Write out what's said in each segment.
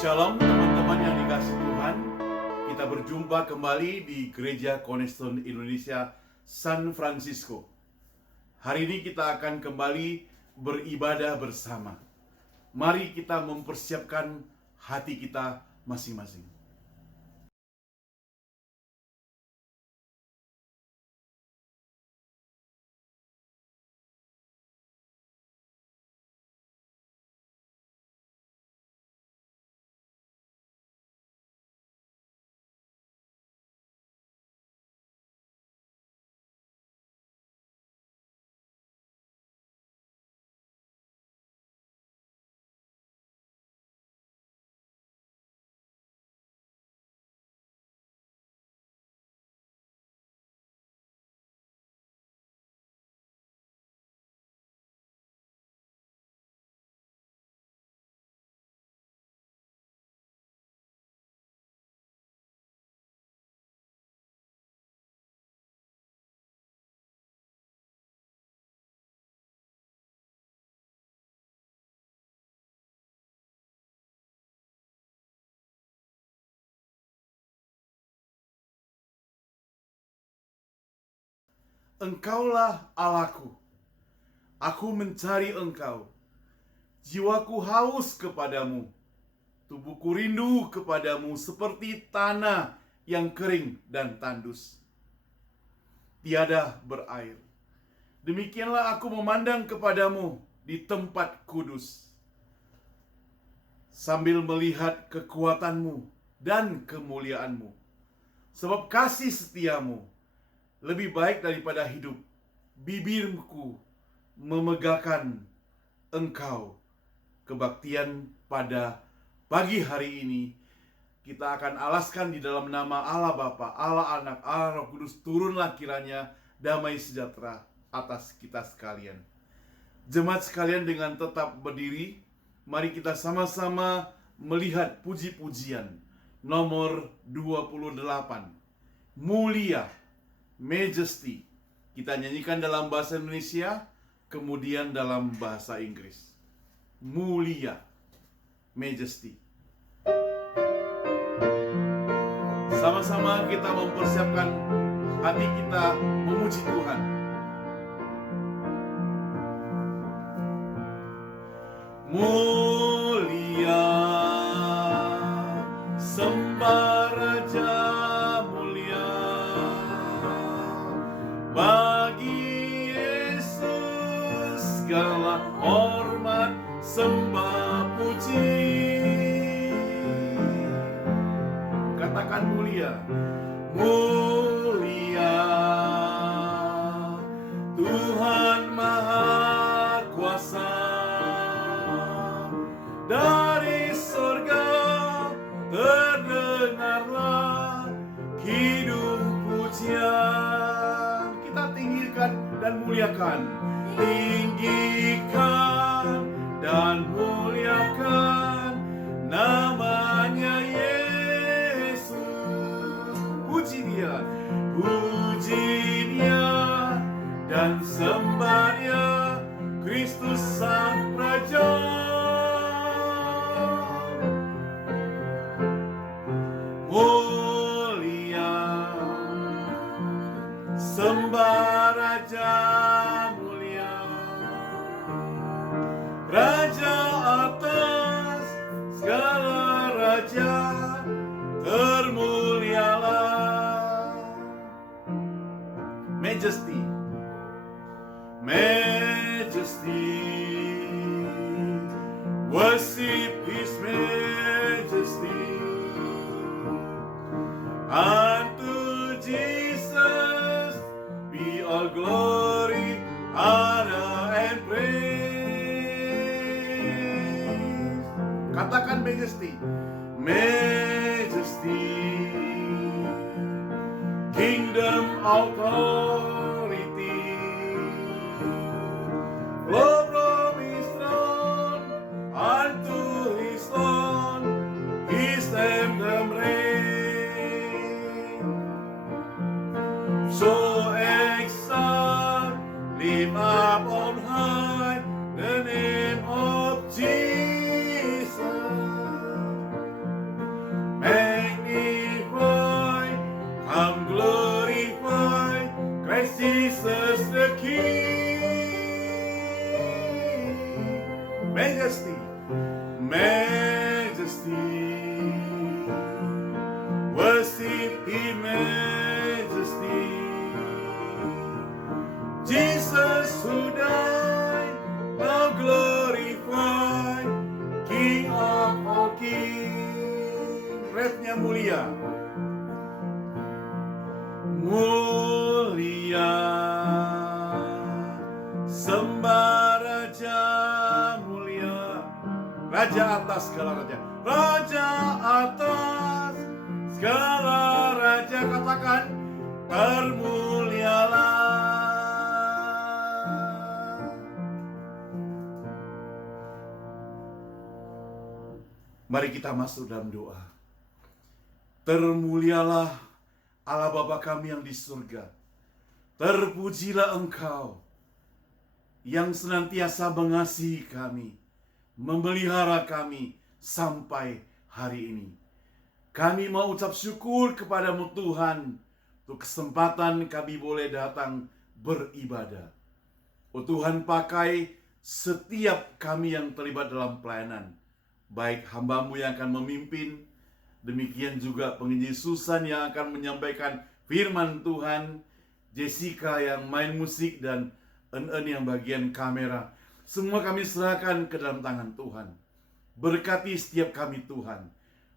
Shalom teman-teman yang dikasihi Tuhan. Kita berjumpa kembali di Gereja Cornerstone Indonesia San Francisco. Hari ini kita akan kembali beribadah bersama. Mari kita mempersiapkan hati kita masing-masing. Engkaulah Allahku, aku mencari Engkau. Jiwaku haus kepadamu, tubuhku rindu kepadamu seperti tanah yang kering dan tandus, tiada berair. Demikianlah aku memandang kepadamu di tempat kudus, sambil melihat kekuatanmu dan kemuliaanmu. Sebab kasih setiamu lebih baik daripada hidup. Bibirku memegahkan Engkau. Kebaktian pada pagi hari ini kita akan alaskan di dalam nama Allah Bapa, Allah Anak, Allah Roh Kudus. Turunlah kiranya damai sejahtera atas kita sekalian. Jemaat sekalian, dengan tetap berdiri, mari kita sama-sama melihat puji-pujian nomor 28. Mulia, Majesty. Kita nyanyikan dalam bahasa Indonesia, kemudian dalam bahasa Inggris. Mulia, Majesty. Sama-sama kita mempersiapkan hati kita memuji Tuhan. Mulia, sembah Raja mulia, bagi Yesus segala hormat, sembah, puji. Katakan mulia. Mulia Tuhan Maha Kuasa, dari surga terdengarlah kidung pujian. Kita tinggikan dan muliakan. Tinggikan dan muliakan namanya Yesus. Puji Dia, puji Dia dan sembah Dia, Kristus Sang Raja. Mulia, sembah Raja mulia, Raja atas segala raja, termulialah. Majesty, Majesty, worship His Majesty. Unto Jesus be all glory, honor, and praise. Katakan Majesty. Majesty, kingdom, authority, flow from His throne unto His throne, His kingdom reign. So exalt, lift up on high the name of Jesus. Majesty, Majesty. Worship Him, Majesty. Jesus who died, now glorified, King of all kings. Rednya mulia. Mulia, sembah Raja mulia, Raja atas segala raja, Raja atas segala raja. Katakan, termulialah. Mari kita masuk dalam doa. Termulialah Allah Bapa kami yang di surga. Terpujilah Engkau yang senantiasa mengasihi kami, memelihara kami sampai hari ini. Kami mau ucap syukur kepadamu Tuhan, untuk kesempatan kami boleh datang beribadah. Oh Tuhan, pakai setiap kami yang terlibat dalam pelayanan, baik hamba-Mu yang akan memimpin, demikian juga penginjil Susan yang akan menyampaikan firman Tuhan, Jessica yang main musik, dan En yang bagian kamera. Semua kami serahkan ke dalam tangan Tuhan. Berkati setiap kami Tuhan,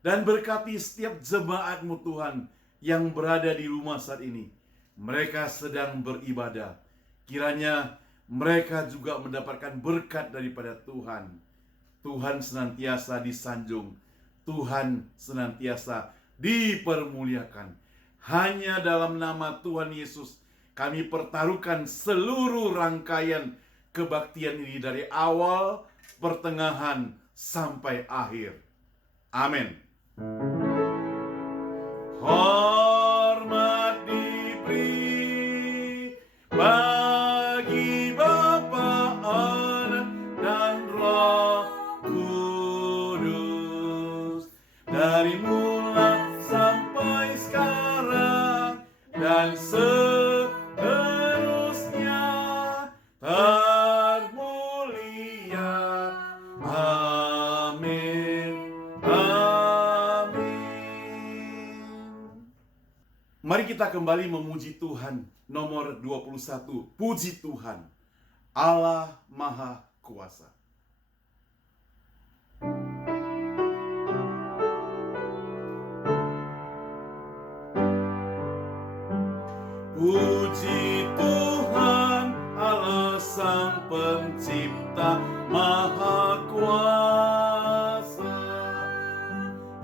dan berkati setiap jemaat-Mu Tuhan yang berada di rumah saat ini. Mereka sedang beribadah. Kiranya mereka juga mendapatkan berkat daripada Tuhan. Tuhan senantiasa disanjung, Tuhan senantiasa dipermuliakan. Hanya dalam nama Tuhan Yesus kami pertaruhkan seluruh rangkaian kebaktian ini dari awal, pertengahan, sampai akhir. Amin. Hormat diberi bagi Bapa, Anak, dan Roh Kudus, dari mula sampai sekarang dan seterusnya, termulia. Amin. Amin. Mari kita kembali memuji Tuhan. Nomor 21. Puji Tuhan, Allah Maha Kuasa. Puji Tuhan, Allah Sang Pencipta Maha Kuasa.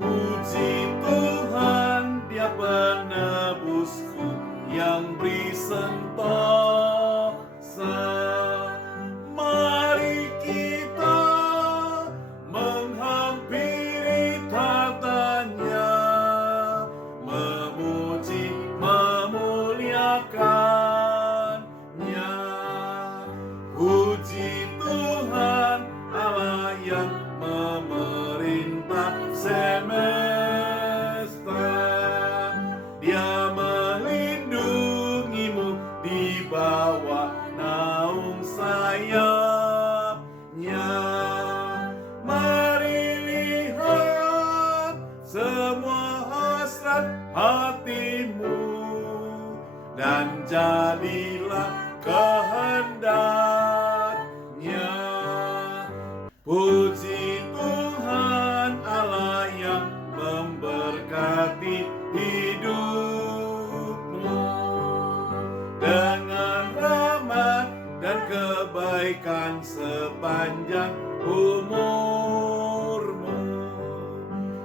Puji Tuhan, Dia penebusku yang beri sentosa. Mari kita menghampiri tatanya, memuji, memuliakannya. Puji Tuhan, Allah yang memerintah semesta. Dia melindungimu di bawah naung sayapnya. Mari lihat semua hasrat hatimu, dan jadilah kehendaknya. Puji Tuhan, Allah yang memberkati hidupmu dengan rahmat dan kebaikan sepanjang umurmu.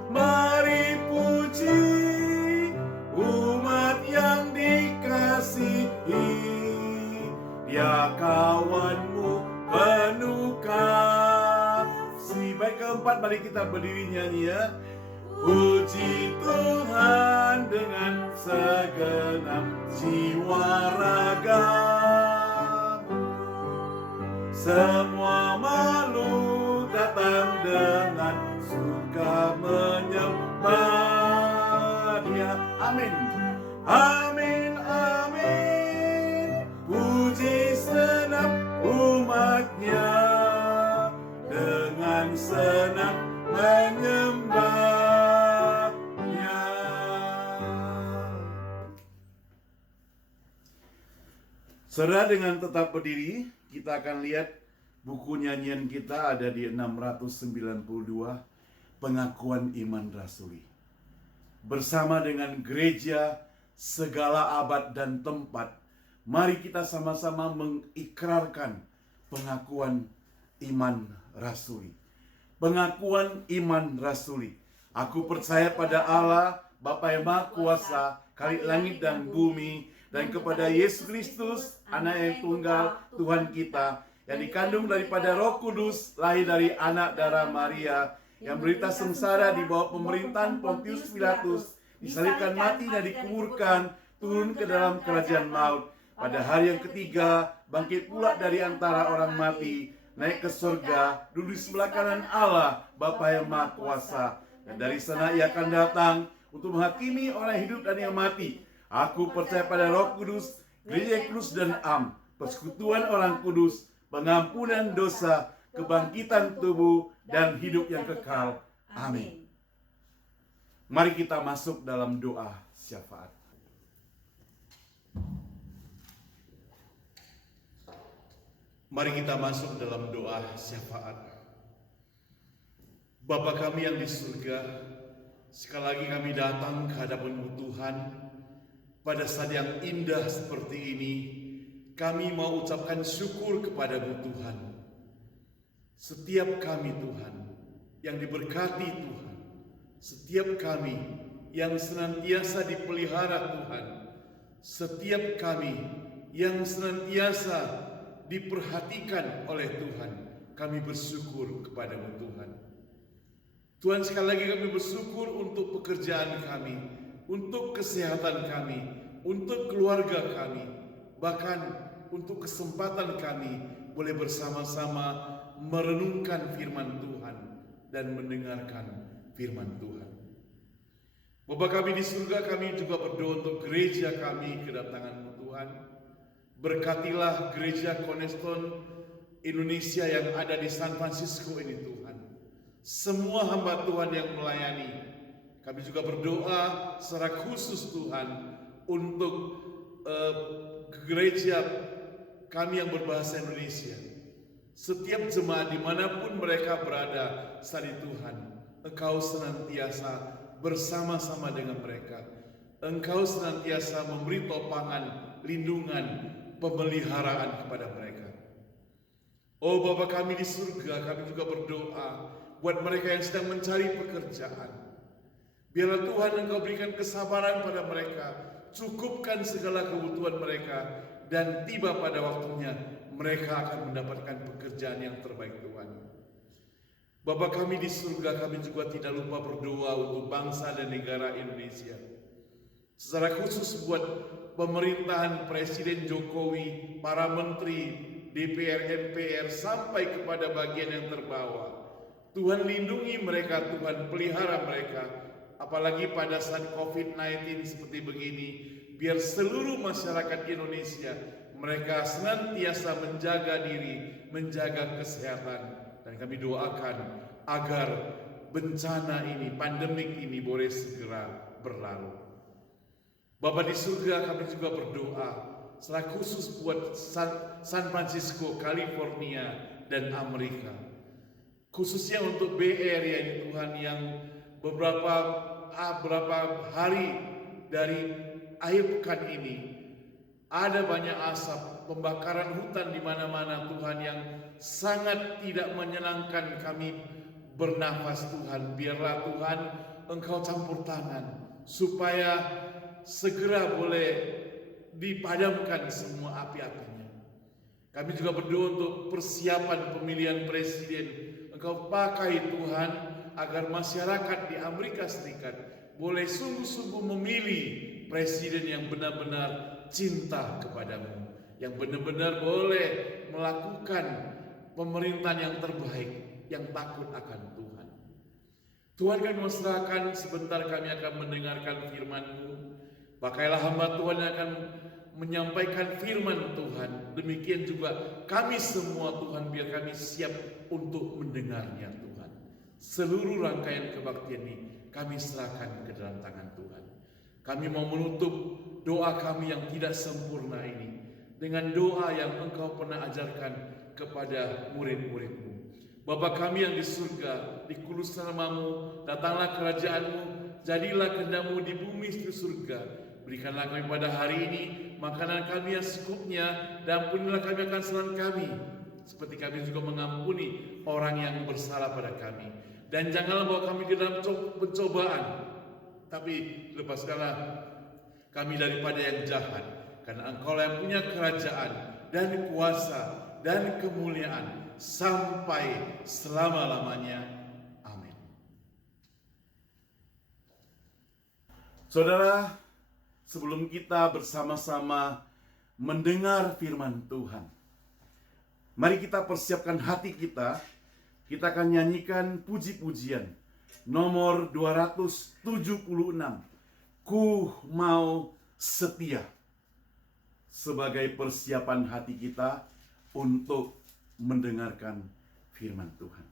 Mari puji umat yang dikasihi, Dia kawanmu penuh kasih. Baik, keempat, mari kita berdiri nyanyi ya. Puji Tuhan dengan segenap jiwa ragamu. Semua makhluk datang dengan suka menyembah Dia. Amin. Amin, amin. Puji senap umatnya dengan Saudara, dengan tetap berdiri, kita akan lihat buku nyanyian kita ada di 692, Pengakuan Iman Rasuli. Bersama dengan gereja segala abad dan tempat, mari kita sama-sama mengikrarkan pengakuan iman rasuli. Pengakuan iman rasuli. Aku percaya pada Allah, Bapa yang Maha Kuasa, Khalik langit dan bumi, dan kepada Yesus Kristus, Anak yang tunggal, Tuhan kita, yang dikandung daripada Roh Kudus, lahir dari anak darah Maria, yang berita sengsara di bawah pemerintahan Pontius Pilatus, disalibkan mati dan dikuburkan, turun ke dalam kerajaan maut. Pada hari yang ketiga, bangkit pula dari antara orang mati, naik ke surga, duduk di sebelah kanan Allah, Bapa yang Maha Kuasa. Dan dari sana ia akan datang untuk menghakimi orang hidup dan yang mati. Aku percaya pada Roh Kudus, gereja yang kudus dan am, persekutuan orang kudus, pengampunan dosa, kebangkitan tubuh, dan hidup yang kekal. Amin. Mari kita masuk dalam doa syafaat. Mari kita masuk dalam doa syafaat. Bapa kami yang di surga, sekali lagi kami datang ke hadapan-Mu Tuhan. Pada saat yang indah seperti ini, kami mau ucapkan syukur kepada-Mu Tuhan. Setiap kami Tuhan, yang diberkati Tuhan. Setiap kami yang senantiasa dipelihara Tuhan. Setiap kami yang senantiasa diperhatikan oleh Tuhan, kami bersyukur kepada-Mu Tuhan. Tuhan, sekali lagi kami bersyukur untuk pekerjaan kami, untuk kesehatan kami, untuk keluarga kami, bahkan untuk kesempatan kami boleh bersama-sama merenungkan firman Tuhan dan mendengarkan firman Tuhan. Bapa kami di surga, kami juga berdoa untuk gereja kami kedatangan-Mu Tuhan. Berkatilah gereja Cornerstone Indonesia yang ada di San Francisco ini Tuhan. Semua hamba Tuhan yang melayani. Kami juga berdoa secara khusus Tuhan untuk gereja kami yang berbahasa Indonesia. Setiap jemaat dimanapun mereka berada saat ini Tuhan, Engkau senantiasa bersama-sama dengan mereka. Engkau senantiasa memberi topangan, lindungan, pemeliharaan kepada mereka. Oh Bapa kami di surga, kami juga berdoa buat mereka yang sedang mencari pekerjaan. Biarlah Tuhan Engkau berikan kesabaran pada mereka, cukupkan segala kebutuhan mereka, dan tiba pada waktunya mereka akan mendapatkan pekerjaan yang terbaik Tuhan. Bapa kami di surga, kami juga tidak lupa berdoa untuk bangsa dan negara Indonesia. Secara khusus buat pemerintahan Presiden Jokowi, para menteri, DPR, MPR, sampai kepada bagian yang terbawah. Tuhan lindungi mereka, Tuhan pelihara mereka. Apalagi pada saat COVID-19 seperti begini, biar seluruh masyarakat Indonesia, mereka senantiasa menjaga diri, menjaga kesehatan. Dan kami doakan agar bencana ini, pandemik ini boleh segera berlalu. Bapa di surga, kami juga berdoa secara khusus buat San Francisco, California, dan Amerika. Khususnya untuk Bay Area ini Tuhan, yang beberapa hari dari akhir pekan ini ada banyak asap, pembakaran hutan di mana-mana Tuhan, yang sangat tidak menyenangkan kami bernafas Tuhan. Biarlah Tuhan Engkau campur tangan supaya segera boleh dipadamkan semua api-apinya. Kami juga berdoa untuk persiapan pemilihan presiden. Engkau pakai Tuhan agar masyarakat di Amerika Serikat boleh sungguh-sungguh memilih presiden yang benar-benar cinta kepadamu, yang benar-benar boleh melakukan pemerintahan yang terbaik, yang takut akan Tuhan. Tuhan, kami serahkan sebentar, kami akan mendengarkan firman-Mu. Pakailah hamba Tuhan yang akan menyampaikan firman Tuhan. Demikian juga kami semua Tuhan, biar kami siap untuk mendengarnya Tuhan. Seluruh rangkaian kebaktian ini kami serahkan ke dalam tangan Tuhan. Kami mau menutup doa kami yang tidak sempurna ini dengan doa yang Engkau pernah ajarkan kepada murid-murid-Mu. Bapa kami yang di surga, dikuduskan namamu, datanglah kerajaan-Mu, jadilah kehendak-Mu di bumi seperti surga. Berikanlah kami pada hari ini makanan kami yang secukupnya, dan ampunilah kami akan kesalahan kami, seperti kami juga mengampuni orang yang bersalah pada kami. Dan janganlah bawa kami ke dalam pencobaan, tapi lepaskanlah kami daripada yang jahat. Karena Engkau yang punya kerajaan dan kuasa dan kemuliaan sampai selama-lamanya. Amin. Saudara, sebelum kita bersama-sama mendengar firman Tuhan, mari kita persiapkan hati kita. Kita akan nyanyikan puji-pujian nomor 276. Ku mau setia. Sebagai persiapan hati kita untuk mendengarkan firman Tuhan.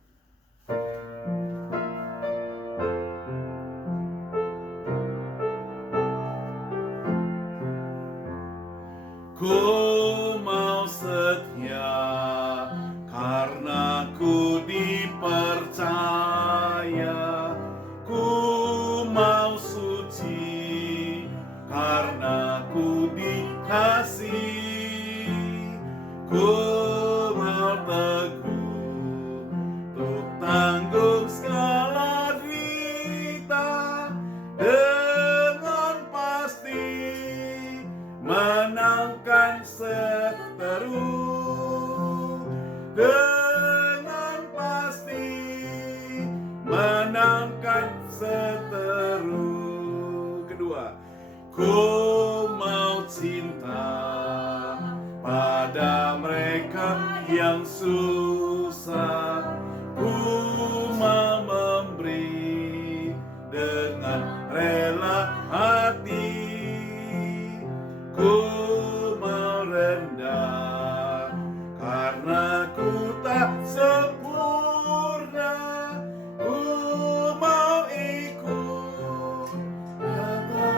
Ku mau setia karena ku dipercaya. Ku mau suci karena ku dikasih. Ku mau teguh untuk tanggung segala derita, dengan pasti menangkan seteru. Dengan pasti menangkan seteru. Kedua, ku mau cinta pada mereka yang susah. Ku mau memberi dengan rela hati. Ku mau rendah karena ku tak sempurna. Ku mau ikut kata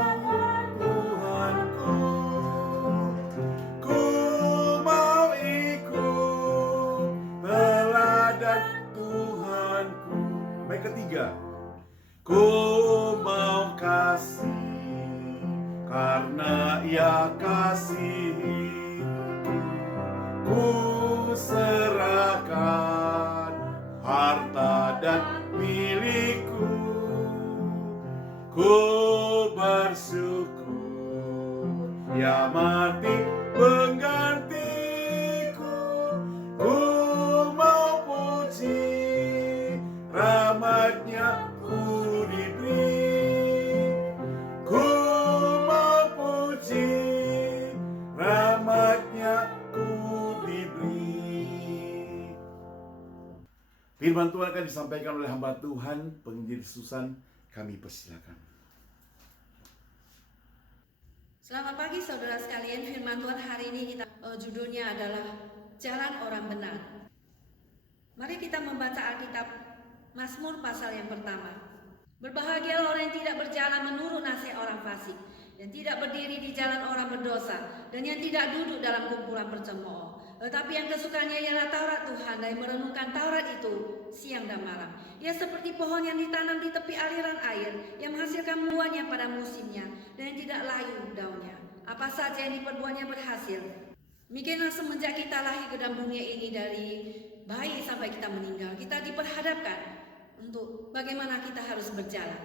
Tuhanku. Ku mau ikut teladan Tuhanku. Baik, ketiga, ku mau kasih karena Ia kasihi. Ku serahkan harta dan milikku. Ku bersyukur Ia mati penggantiku. Ku mau puji rahmat-Nya ku diberi. Ku mau puji rahmat-Nya ku diberi. Firman Tuhan akan disampaikan oleh hamba Tuhan, penginjil Susan. Kami persilakan. Selamat pagi saudara sekalian. Firman Tuhan hari ini judulnya adalah Jalan Orang Benar. Mari kita membaca Alkitab Mazmur pasal yang pertama. Berbahagialah orang yang tidak berjalan menurut nasihat orang fasik, yang tidak berdiri di jalan orang berdosa, dan yang tidak duduk dalam kumpulan pencemooh. Tetapi yang kesukaannya ialah Taurat Tuhan, dan merenungkan Taurat itu siang dan malam. Ia seperti pohon yang ditanam di tepi aliran air, yang menghasilkan buahnya pada musimnya, dan yang tidak layu daunnya. Apa saja yang diperbuatnya berhasil. Demikianlah semenjak kita lahir ke dalam dunia ini, dari bayi sampai kita meninggal, kita diperhadapkan untuk bagaimana kita harus berjalan.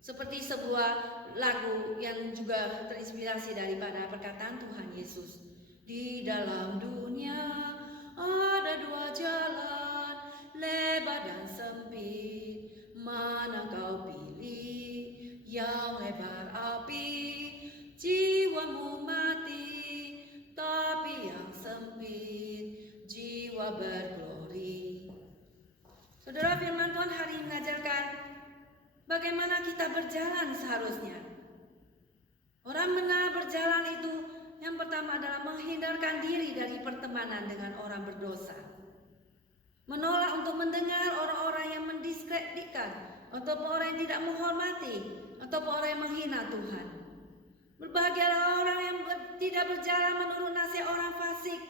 Seperti sebuah lagu yang juga terinspirasi daripada perkataan Tuhan Yesus. Di dalam dunia ada dua jalan, lebar dan sempit. Mana kau pilih? Yang lebar api, jiwamu mati. Tapi yang sempit, jiwa berglori. Saudara, firman Tuhan hari ini mengajarkan bagaimana kita berjalan seharusnya. Orang benar berjalan itu yang pertama adalah menghindarkan diri dari pertemanan dengan orang berdosa. Menolak untuk mendengar orang-orang yang mendiskreditkan, atau orang yang tidak menghormati, atau orang yang menghina Tuhan. Berbahagialah orang yang tidak berjalan menurut nasihat orang fasik.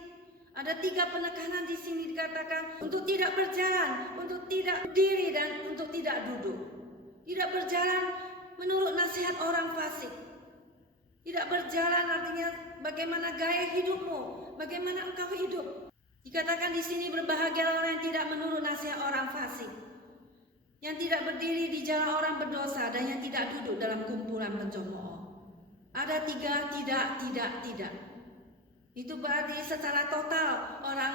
Ada 3 penekanan di sini dikatakan untuk tidak berjalan, untuk tidak berdiri, dan untuk tidak duduk. Tidak berjalan menurut nasihat orang fasik. Tidak berjalan artinya bagaimana gaya hidupmu, bagaimana engkau hidup. Dikatakan di sini berbahagialah orang yang tidak menurut nasihat orang fasik, yang tidak berdiri di jalan orang berdosa, dan yang tidak duduk dalam kumpulan pencemooh. Ada 3 tidak. Itu berarti secara total orang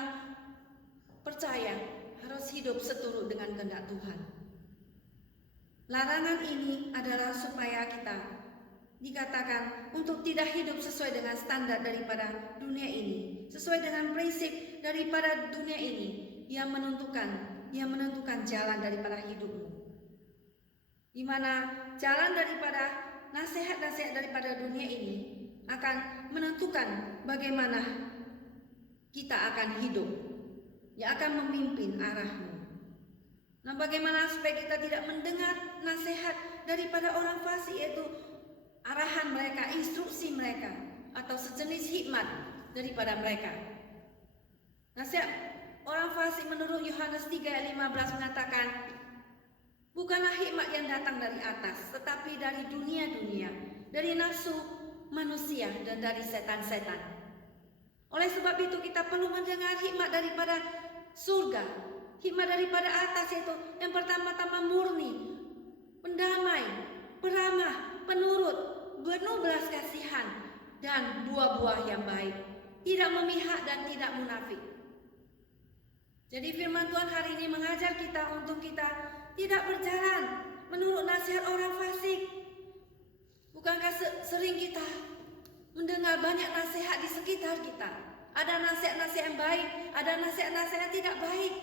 percaya harus hidup seturut dengan kehendak Tuhan. Larangan ini adalah supaya kita dikatakan untuk tidak hidup sesuai dengan standar daripada dunia ini, sesuai dengan prinsip daripada dunia ini yang menentukan jalan daripada hidupmu. Di mana jalan daripada nasihat-nasihat daripada dunia ini akan menentukan bagaimana kita akan hidup, yang akan memimpin arahmu. Nah, bagaimana supaya kita tidak mendengar nasihat daripada orang fasik, yaitu arahan mereka, instruksi mereka, atau sejenis hikmat daripada mereka. Nasihat orang fasik menurut Yohanes 3 ayat 15 mengatakan, bukanlah hikmat yang datang dari atas, tetapi dari dunia-dunia, dari nafsu manusia dan dari setan-setan. Oleh sebab itu kita perlu mendengar hikmat daripada surga, hikmat daripada atas, yaitu yang pertama-tama murni, pendamai, peramah, penurut, penuh belas kasihan, dan buah-buah yang baik, tidak memihak dan tidak munafik. Jadi firman Tuhan hari ini mengajar kita untuk kita tidak berjalan menurut nasihat orang fasik. Bukankah sering kita mendengar banyak nasihat di sekitar kita? Ada nasihat-nasihat yang baik, ada nasihat-nasihat yang tidak baik.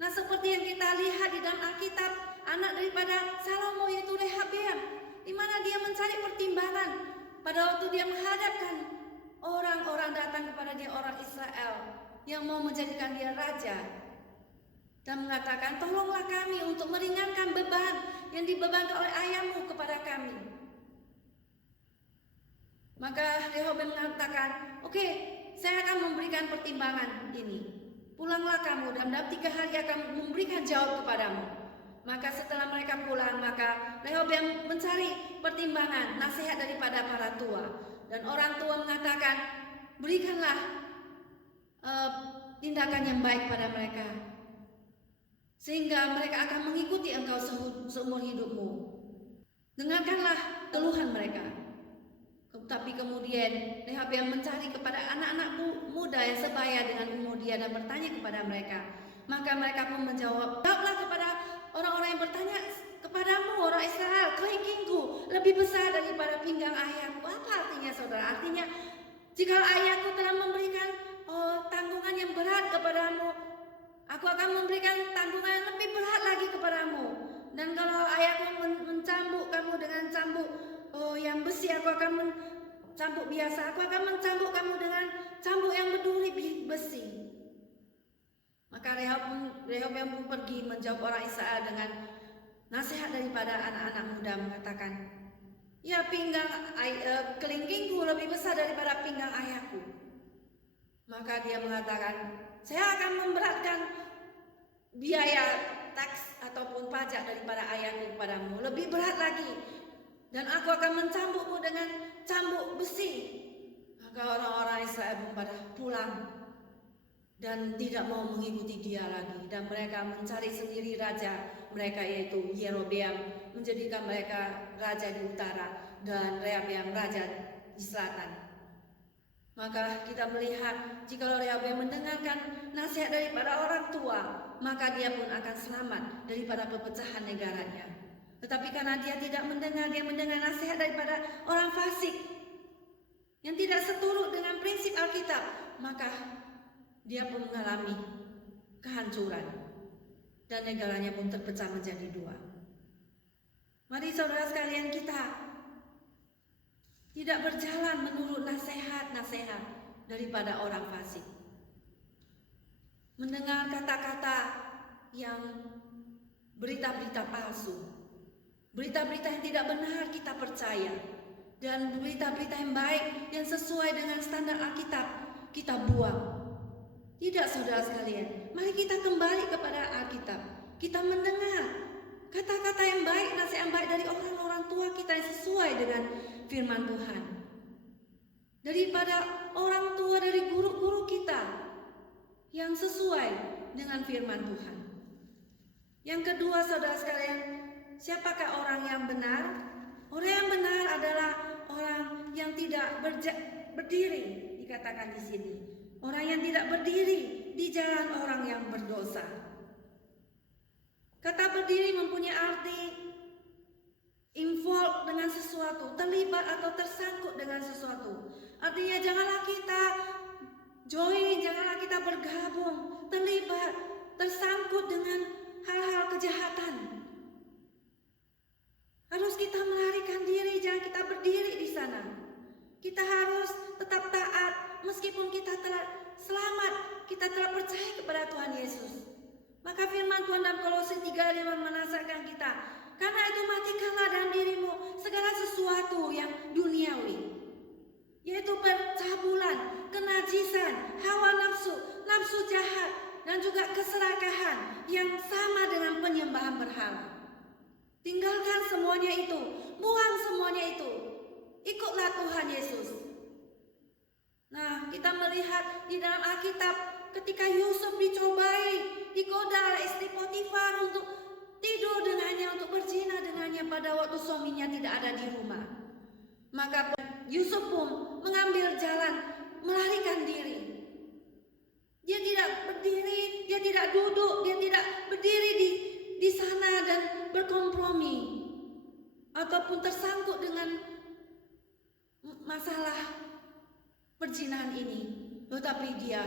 Nah, seperti yang kita lihat di dalam Alkitab, anak daripada Salomo yaitu Rehabeam, di mana dia mencari pertimbangan pada waktu dia menghadapkan orang-orang datang kepada dia, orang Israel yang mau menjadikan dia raja, dan mengatakan, tolonglah kami untuk meringankan beban yang dibebankan oleh ayahmu kepada kami. Maka Rehoboam mengatakan, oke, saya akan memberikan pertimbangan ini. Pulanglah kamu dan dalam 3 hari akan memberikan jawab kepadamu. Maka setelah mereka pulang, maka Rehoboam mencari pertimbangan, nasihat daripada para tua. Dan orang tua mengatakan, berikanlah tindakan yang baik pada mereka, sehingga mereka akan mengikuti engkau seumur hidupmu. Dengarkanlah keluhan mereka. Tapi kemudian Rehabeam mencari kepada anak-anak muda yang sebaya dengan umur dia dan bertanya kepada mereka. Maka mereka pun menjawab, jawablah kepada orang-orang yang bertanya kepadamu, orang Israel, kelingkingku lebih besar daripada pinggang ayahku. Apa artinya, saudara? Artinya, jika ayahku telah memberikan tanggungan yang berat kepadamu, aku akan memberikan tanggungan yang lebih berat lagi kepadamu. Dan kalau ayahku mencambuk kamu dengan cambuk yang besi, aku akan mencambuk biasa. Aku akan mencambuk kamu dengan cambuk yang berduri besi. Maka Rehoboam pun pergi menjawab orang Israel dengan nasihat daripada anak-anak muda, mengatakan, ya, kelingkingku lebih besar daripada pinggang ayahku. Maka dia mengatakan, saya akan memberatkan biaya taks ataupun pajak daripada ayahku kepadamu, lebih berat lagi, dan aku akan mencambukmu dengan cambuk besi. Maka orang-orang Israel pun pada pulang dan tidak mau mengikuti dia lagi, dan mereka mencari sendiri raja mereka, yaitu Yerobeam, menjadikan mereka raja di utara dan Rehabeam raja di selatan. Maka kita melihat, jika Rehabeam mendengarkan nasihat daripada orang tua, maka dia pun akan selamat daripada perpecahan negaranya. Tetapi karena dia tidak mendengar, dia mendengar nasihat daripada orang fasik yang tidak seturut dengan prinsip Alkitab, maka dia pun mengalami kehancuran dan negaranya pun terpecah menjadi 2. Mari saudara sekalian, kita tidak berjalan menurut nasihat-nasihat daripada orang fasik. Mendengar kata-kata yang berita-berita palsu, berita-berita yang tidak benar kita percaya. dan berita-berita yang baik yang sesuai dengan standar Alkitab kita buang. Tidak, saudara sekalian, mari kita kembali kepada Alkitab. Kita mendengar kata-kata yang baik, nasihat yang baik dari orang-orang tua kita yang sesuai dengan firman Tuhan. Daripada orang tua, dari guru-guru kita yang sesuai dengan firman Tuhan. Yang kedua, saudara sekalian, siapakah orang yang benar? Orang yang benar adalah orang yang tidak berdiri, dikatakan di sini. Orang yang tidak berdiri di jalan orang yang berdosa. Kata berdiri mempunyai arti involved dengan sesuatu, terlibat atau tersangkut dengan sesuatu. Artinya janganlah kita join, janganlah kita bergabung, terlibat, tersangkut dengan hal-hal kejahatan. Harus kita melarikan diri, jangan kita berdiri di sana. Kita harus tetap taat meskipun kita telah selamat, kita telah percaya kepada Tuhan Yesus. Maka firman Tuhan dalam Kolose 3:5 menasihatkan kita, karena itu matikanlah dalam dirimu segala sesuatu yang duniawi, yaitu percabulan, kenajisan, hawa nafsu, nafsu jahat, dan juga keserakahan yang sama dengan penyembahan berhala. Tinggalkan semuanya itu, buang semuanya itu, ikutlah Tuhan Yesus. Nah, kita melihat di dalam Alkitab ketika Yusuf dicobai, digoda oleh istri Potifar untuk tidur dengannya, untuk berzina dengannya pada waktu suaminya tidak ada di rumah. Maka Yusuf pun mengambil jalan melarikan diri. Dia tidak berdiri, dia tidak duduk, dia tidak berdiri di sana dan berkompromi ataupun tersangkut dengan masalah perzinahan ini, tetapi dia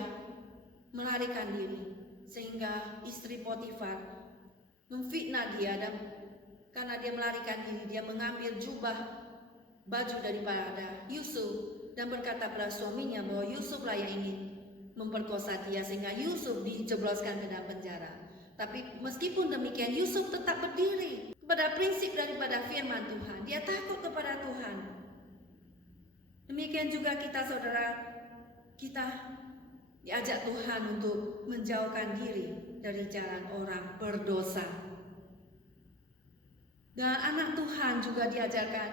melarikan diri sehingga istri Potifar memfitnah dia, dan karena dia melarikan diri, dia mengambil jubah baju daripada Yusuf dan berkata pada suaminya bahwa Yusuflah yang ingin memperkosa dia, sehingga Yusuf dijebloskan ke dalam penjara. Tapi meskipun demikian, Yusuf tetap berdiri kepada prinsip daripada firman Tuhan. Dia takut kepada Tuhan. Demikian juga kita, saudara, kita diajak Tuhan untuk menjauhkan diri dari jalan orang berdosa. Dan anak Tuhan juga diajarkan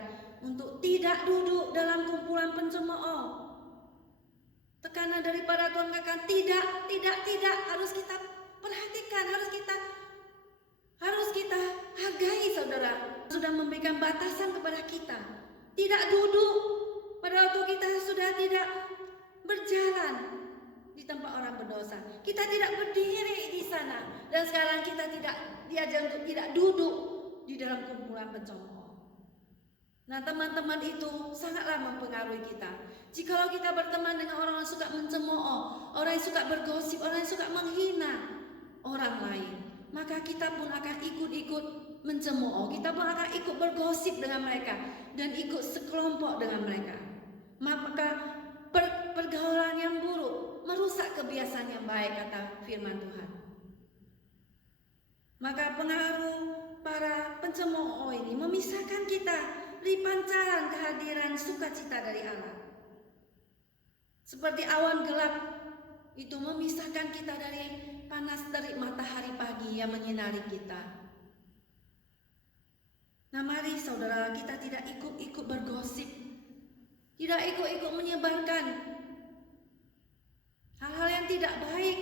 untuk tidak duduk dalam kumpulan pencemooh. Tekanan daripada Tuhan katakan tidak, harus kita perhatikan, harus kita hargai, saudara. Sudah memberikan batasan kepada kita. Tidak duduk pada waktu kita sudah tidak berjalan di tempat orang berdosa. Kita tidak berdiri di sana, dan sekarang kita tidak diajar untuk tidak duduk di dalam kumpulan pencemooh. Nah, teman-teman itu sangatlah mempengaruhi kita. Jikalau kita berteman dengan orang yang suka mencemooh, orang yang suka bergosip, orang yang suka menghina orang lain, maka kita pun akan ikut-ikut mencemooh. Kita pun akan ikut bergosip dengan mereka dan ikut sekelompok dengan mereka. Maka pergaulan yang buruk merusak kebiasaan yang baik, kata firman Tuhan. Maka pengaruh para pencemooh ini memisahkan kita dari pancaran kehadiran sukacita dari Allah. Seperti awan gelap itu memisahkan kita dari panas terik matahari pagi yang menyinari kita. Nah, mari saudara, kita tidak ikut-ikut bergosip, tidak ikut-ikut menyebarkan hal-hal yang tidak baik.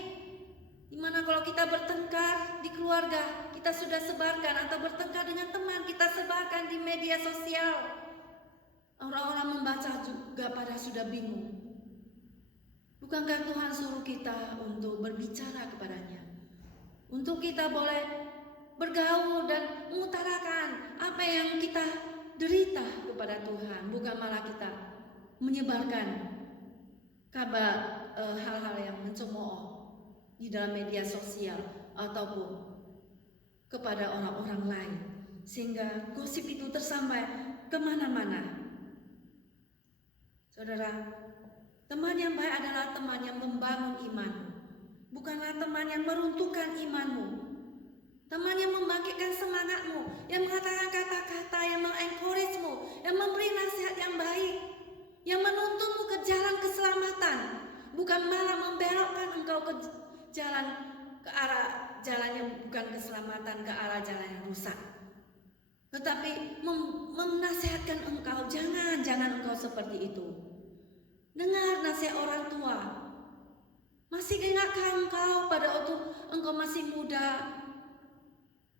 Dimana kalau kita bertengkar di keluarga, kita sudah sebarkan, atau bertengkar dengan teman, kita sebarkan di media sosial. Orang-orang membaca juga pada sudah bingung. Bukankah Tuhan suruh kita untuk berbicara kepadanya? Untuk kita boleh bergaul dan mengutarakan apa yang kita derita kepada Tuhan, bukan malah kita menyebarkan kabar hal-hal yang mencemooh di dalam media sosial ataupun kepada orang-orang lain, sehingga gosip itu tersampai kemana-mana. Saudara, teman yang baik adalah teman yang membangun imanmu, bukanlah teman yang meruntuhkan imanmu. Teman yang membangkitkan semangatmu, yang mengatakan kata-kata yang mengencourage-mu, yang memberi nasihat yang baik, yang menuntunmu ke jalan keselamatan, bukan malah membelokkan engkau ke jalan, ke arah jalan yang bukan keselamatan, ke arah jalan yang rusak. Tetapi menasihatkan engkau, jangan engkau seperti itu. Dengar nasihat orang tua. Masih ingatkah engkau pada waktu engkau masih muda,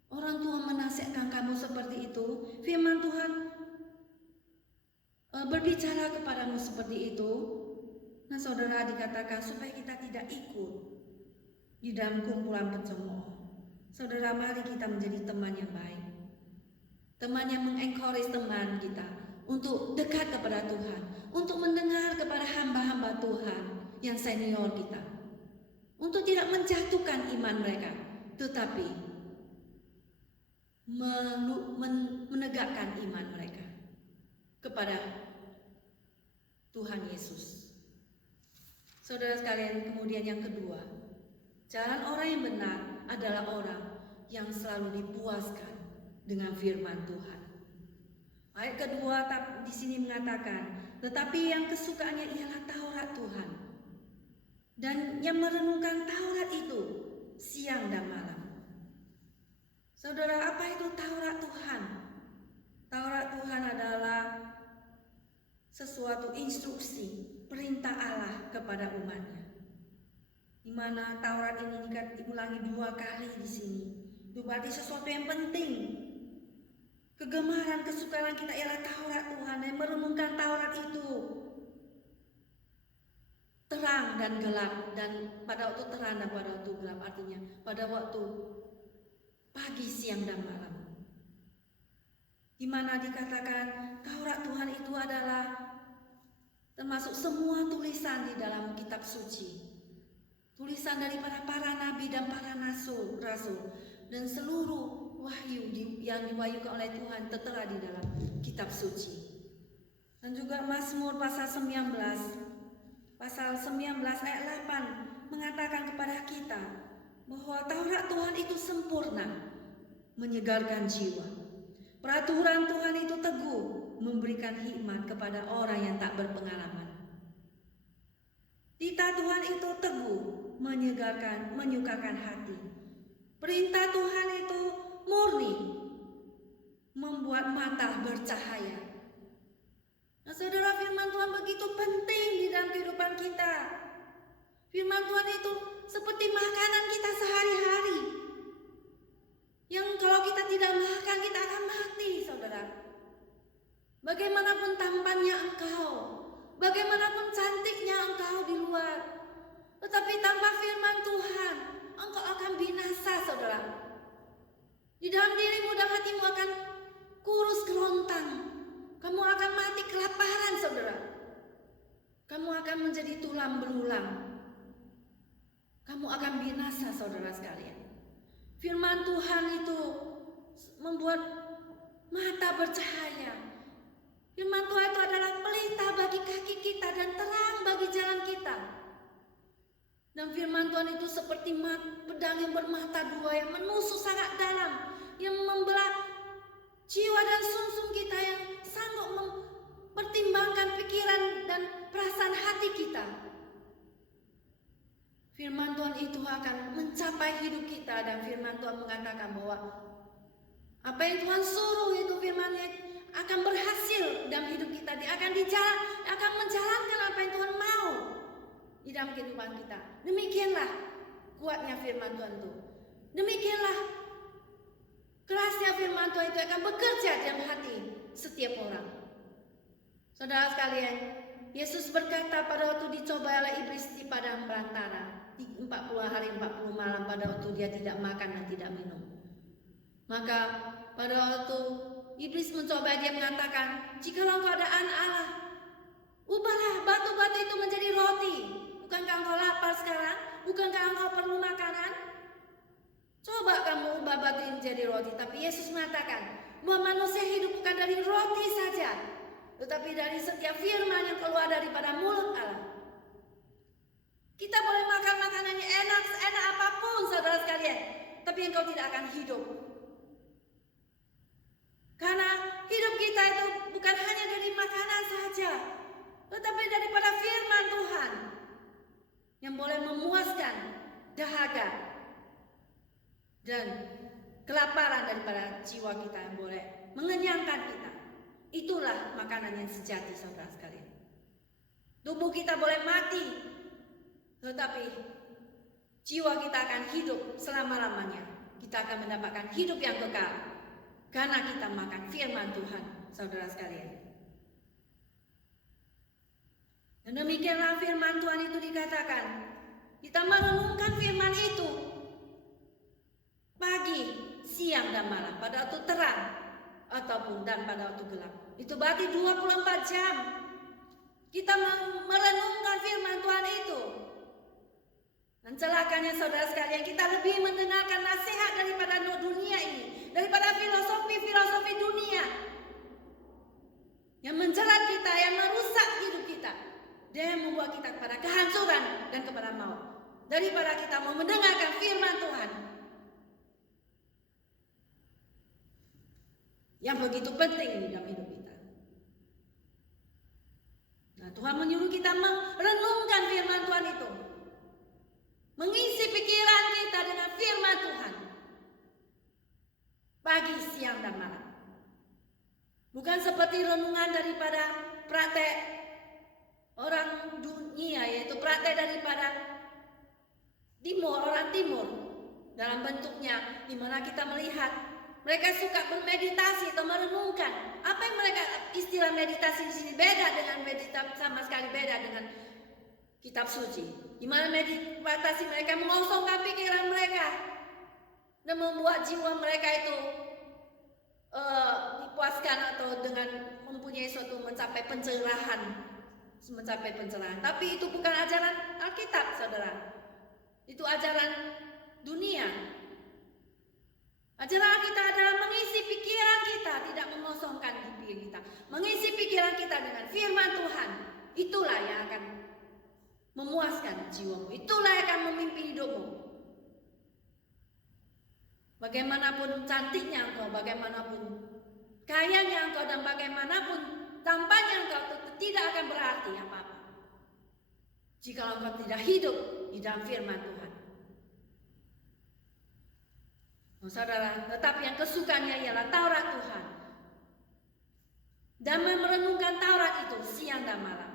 orang tua menasihatkan kamu seperti itu? Firman Tuhan berbicara kepadamu seperti itu. Nah saudara, dikatakan supaya kita tidak ikut di dalam kumpulan pencemooh. Saudara, mari kita menjadi teman yang baik, teman yang mengencourage teman kita untuk dekat kepada Tuhan, untuk mendengar kepada hamba-hamba Tuhan yang senior kita, untuk tidak menjatuhkan iman mereka, tetapi menegakkan iman mereka kepada Tuhan Yesus. Saudara sekalian, kemudian yang kedua, jalan orang yang benar adalah orang yang selalu dipuaskan dengan firman Tuhan. Ayat kedua di sini mengatakan, tetapi yang kesukaannya ialah Taurat Tuhan, dan yang merenungkan Taurat itu siang dan malam. Saudara, apa itu Taurat Tuhan? Taurat Tuhan adalah sesuatu instruksi, perintah Allah kepada umatnya. Di mana Taurat ini diulangi 2 kali di sini. Itu berarti sesuatu yang penting. Kegemaran, kesukaan kita ialah Taurat Tuhan, yang merenungkan Taurat itu. Terang dan gelap, dan pada waktu terang dan pada waktu gelap, artinya pada waktu pagi, siang, dan malam. Di mana dikatakan Taurat Tuhan itu adalah termasuk semua tulisan di dalam kitab suci. Tulisan daripada para nabi dan para rasul, dan seluruh wahyu yang diwahyukan oleh Tuhan tertera di dalam kitab suci. Dan juga Mazmur pasal 19 ayat 8 mengatakan kepada kita bahwa Taurat Tuhan itu sempurna, menyegarkan jiwa. Peraturan Tuhan itu teguh, memberikan hikmat kepada orang yang tak berpengalaman. Titah Tuhan itu teguh, menyegarkan, menyukakan hati. Perintah Tuhan itu murni, membuat mata bercahaya. Nah saudara, firman Tuhan begitu penting di dalam kehidupan kita. Firman Tuhan itu seperti makanan kita sehari-hari, yang kalau kita tidak makan, kita akan mati, saudara. Bagaimanapun tampannya engkau, bagaimanapun cantiknya engkau di luar, tetapi tanpa firman Tuhan, engkau akan binasa, saudara. Di dalam dirimu dan hatimu akan kurus kerontang. Kamu akan mati kelaparan, saudara. Kamu akan menjadi tulang belulang. Kamu akan binasa, saudara sekalian. Firman Tuhan itu membuat mata bercahaya. Firman Tuhan itu adalah pelita bagi kaki kita dan terang bagi jalan kita. Dan firman Tuhan itu seperti pedang yang bermata dua, yang menusuk sangat dalam, yang membelah jiwa dan sumsum kita, yang sanggup mempertimbangkan pikiran dan perasaan hati kita. Firman Tuhan itu akan mencapai hidup kita, dan firman Tuhan mengatakan bahwa apa yang Tuhan suruh itu firman-Nya akan berhasil dalam hidup kita. Dia akan menjalankan apa yang Tuhan mau di dalam kehidupan kita. Demikianlah kuatnya firman Tuhan itu. Demikianlah kerasnya firman Tuhan itu akan bekerja dalam hati setiap orang. Saudara sekalian, Yesus berkata pada waktu dicoba oleh iblis di padang belantara, 40 hari 40 malam, pada waktu dia tidak makan dan tidak minum. Maka pada waktu iblis mencoba, dia mengatakan, jikalau engkau ada anak Allah, ubahlah batu-batu itu menjadi roti. Bukankah engkau lapar sekarang? Bukankah engkau perlu makanan? Coba kamu ubah batu ini menjadi roti. Tapi Yesus mengatakan bahwa manusia hidup bukan dari roti saja, tetapi dari setiap firman yang keluar daripada mulut Allah. Kita boleh makan makanan yang enak apapun, saudara sekalian, tapi tetapi engkau tidak akan hidup. Karena hidup kita itu bukan hanya dari makanan saja, tetapi daripada firman Tuhan yang boleh memuaskan dahaga dan kelaparan daripada jiwa kita, yang boleh mengenyangkan kita. Itulah makanan yang sejati, saudara sekalian. Tubuh kita boleh mati, tetapi jiwa kita akan hidup selama-lamanya. Kita akan mendapatkan hidup yang kekal karena kita makan firman Tuhan, saudara sekalian. Dan demikianlah firman Tuhan itu dikatakan. Kita merenungkan firman itu pagi, siang, dan malam, pada waktu terang ataupun dan pada waktu gelap. Itu berarti 24 jam kita merenungkan firman Tuhan itu. Dan celakanya saudara sekalian, kita lebih mendengarkan nasihat daripada dunia ini, daripada filosofi-filosofi dunia yang menjerat kita, yang merusak hidup kita, dan yang membuat kita kepada kehancuran dan kepada maut, daripada kita mau mendengarkan firman Tuhan yang begitu penting di dalam hidup kita. Nah, Tuhan menyuruh kita merenungkan firman Tuhan itu, mengisi pikiran kita dengan firman Tuhan pagi, siang, dan malam. Bukan seperti renungan daripada praktek orang dunia, yaitu praktek daripada orang timur, dalam bentuknya di mana kita melihat mereka suka bermeditasi atau merenungkan. Apa yang mereka istilah meditasi di sini beda dengan meditasi, sama sekali beda dengan kitab suci. Di mana meditasi mereka mengosongkan pikiran mereka dan membuat jiwa mereka itu dipuaskan atau dengan mempunyai suatu mencapai pencerahan. Tapi itu bukan ajaran Alkitab, saudara. Itu ajaran dunia. Ajaran Alkitab adalah mengisi pikiran kita, tidak mengosongkan pikiran kita. Mengisi pikiran kita dengan firman Tuhan. Itulah yang akan memuaskan jiwamu. Itulah yang akan memimpin hidupmu. Bagaimanapun cantiknya engkau, bagaimanapun kayanya engkau, dan bagaimanapun tampaknya engkau, tidak akan berarti apa-apa jika engkau tidak hidup di dalam firman Tuhan. Oh, saudara, tetapi yang kesukaannya ialah Taurat Tuhan, dan merenungkan Taurat itu siang dan malam.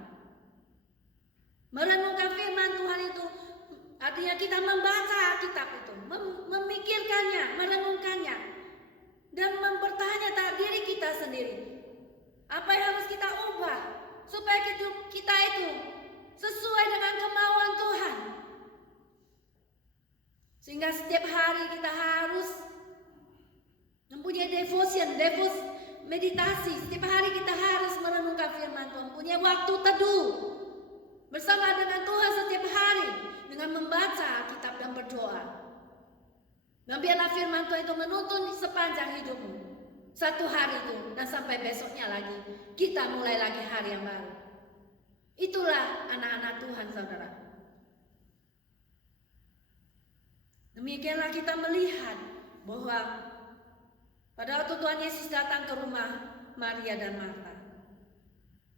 Merenungkan firman Tuhan itu artinya kita membaca Alkitab itu, memikirkannya, merenungkannya, dan bertanya terhadap diri kita sendiri. Apa yang harus kita ubah supaya hidup kita itu sesuai dengan kemauan Tuhan. Sehingga setiap hari kita harus mempunyai devotion, meditasi. Setiap hari kita harus merenungkan firman Tuhan, punya waktu teduh bersama dengan Tuhan setiap hari dengan membaca Alkitab dan berdoa. Dan biarlah firman Tuhan itu menuntun sepanjang hidupmu, satu hari itu, dan sampai besoknya lagi kita mulai lagi hari yang baru. Itulah anak-anak Tuhan, saudara. Demikianlah kita melihat bahwa pada waktu Tuhan Yesus datang ke rumah Maria dan Marta,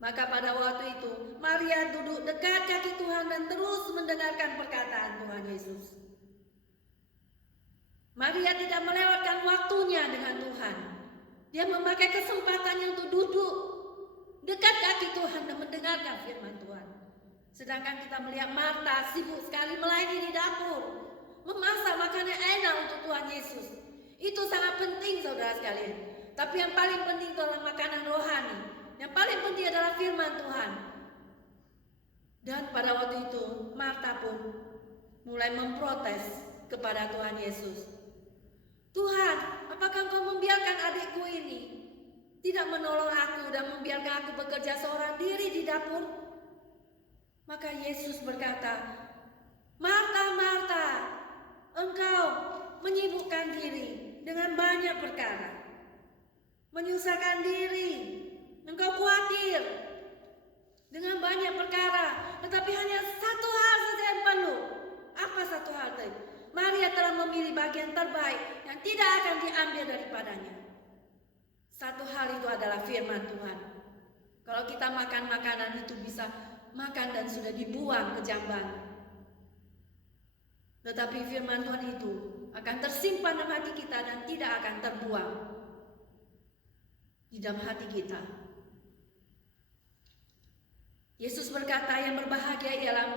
maka pada waktu itu Maria duduk dekat kaki Tuhan dan terus mendengarkan perkataan Tuhan Yesus. Maria tidak melewatkan waktunya dengan Tuhan. Dia memakai kesempatannya untuk duduk dekat kaki Tuhan dan mendengarkan firman Tuhan. Sedangkan kita melihat Marta sibuk sekali melayani di dapur, memasak makanan enak untuk Tuhan Yesus. Itu sangat penting, saudara sekalian. Tapi yang paling penting adalah makanan rohani. Yang paling penting adalah firman Tuhan. Dan pada waktu itu Marta pun mulai memprotes kepada Tuhan Yesus. Tuhan, apakah Engkau membiarkan adikku ini tidak menolong aku dan membiarkan aku bekerja seorang diri di dapur? Maka Yesus berkata, Marta, Marta, engkau menyibukkan diri dengan banyak perkara, menyusahkan diri, engkau khawatir dengan banyak perkara, tetapi hanya satu hal saja yang perlu. Apa satu hal tadi? Maria Ia telah memilih bagian terbaik yang tidak akan diambil daripadanya. Satu hal itu adalah firman Tuhan. Kalau kita makan makanan itu bisa makan dan sudah dibuang ke jamban. Tetapi firman Tuhan itu akan tersimpan dalam hati kita dan tidak akan terbuang di dalam hati kita. Yesus berkata, yang berbahagia ialah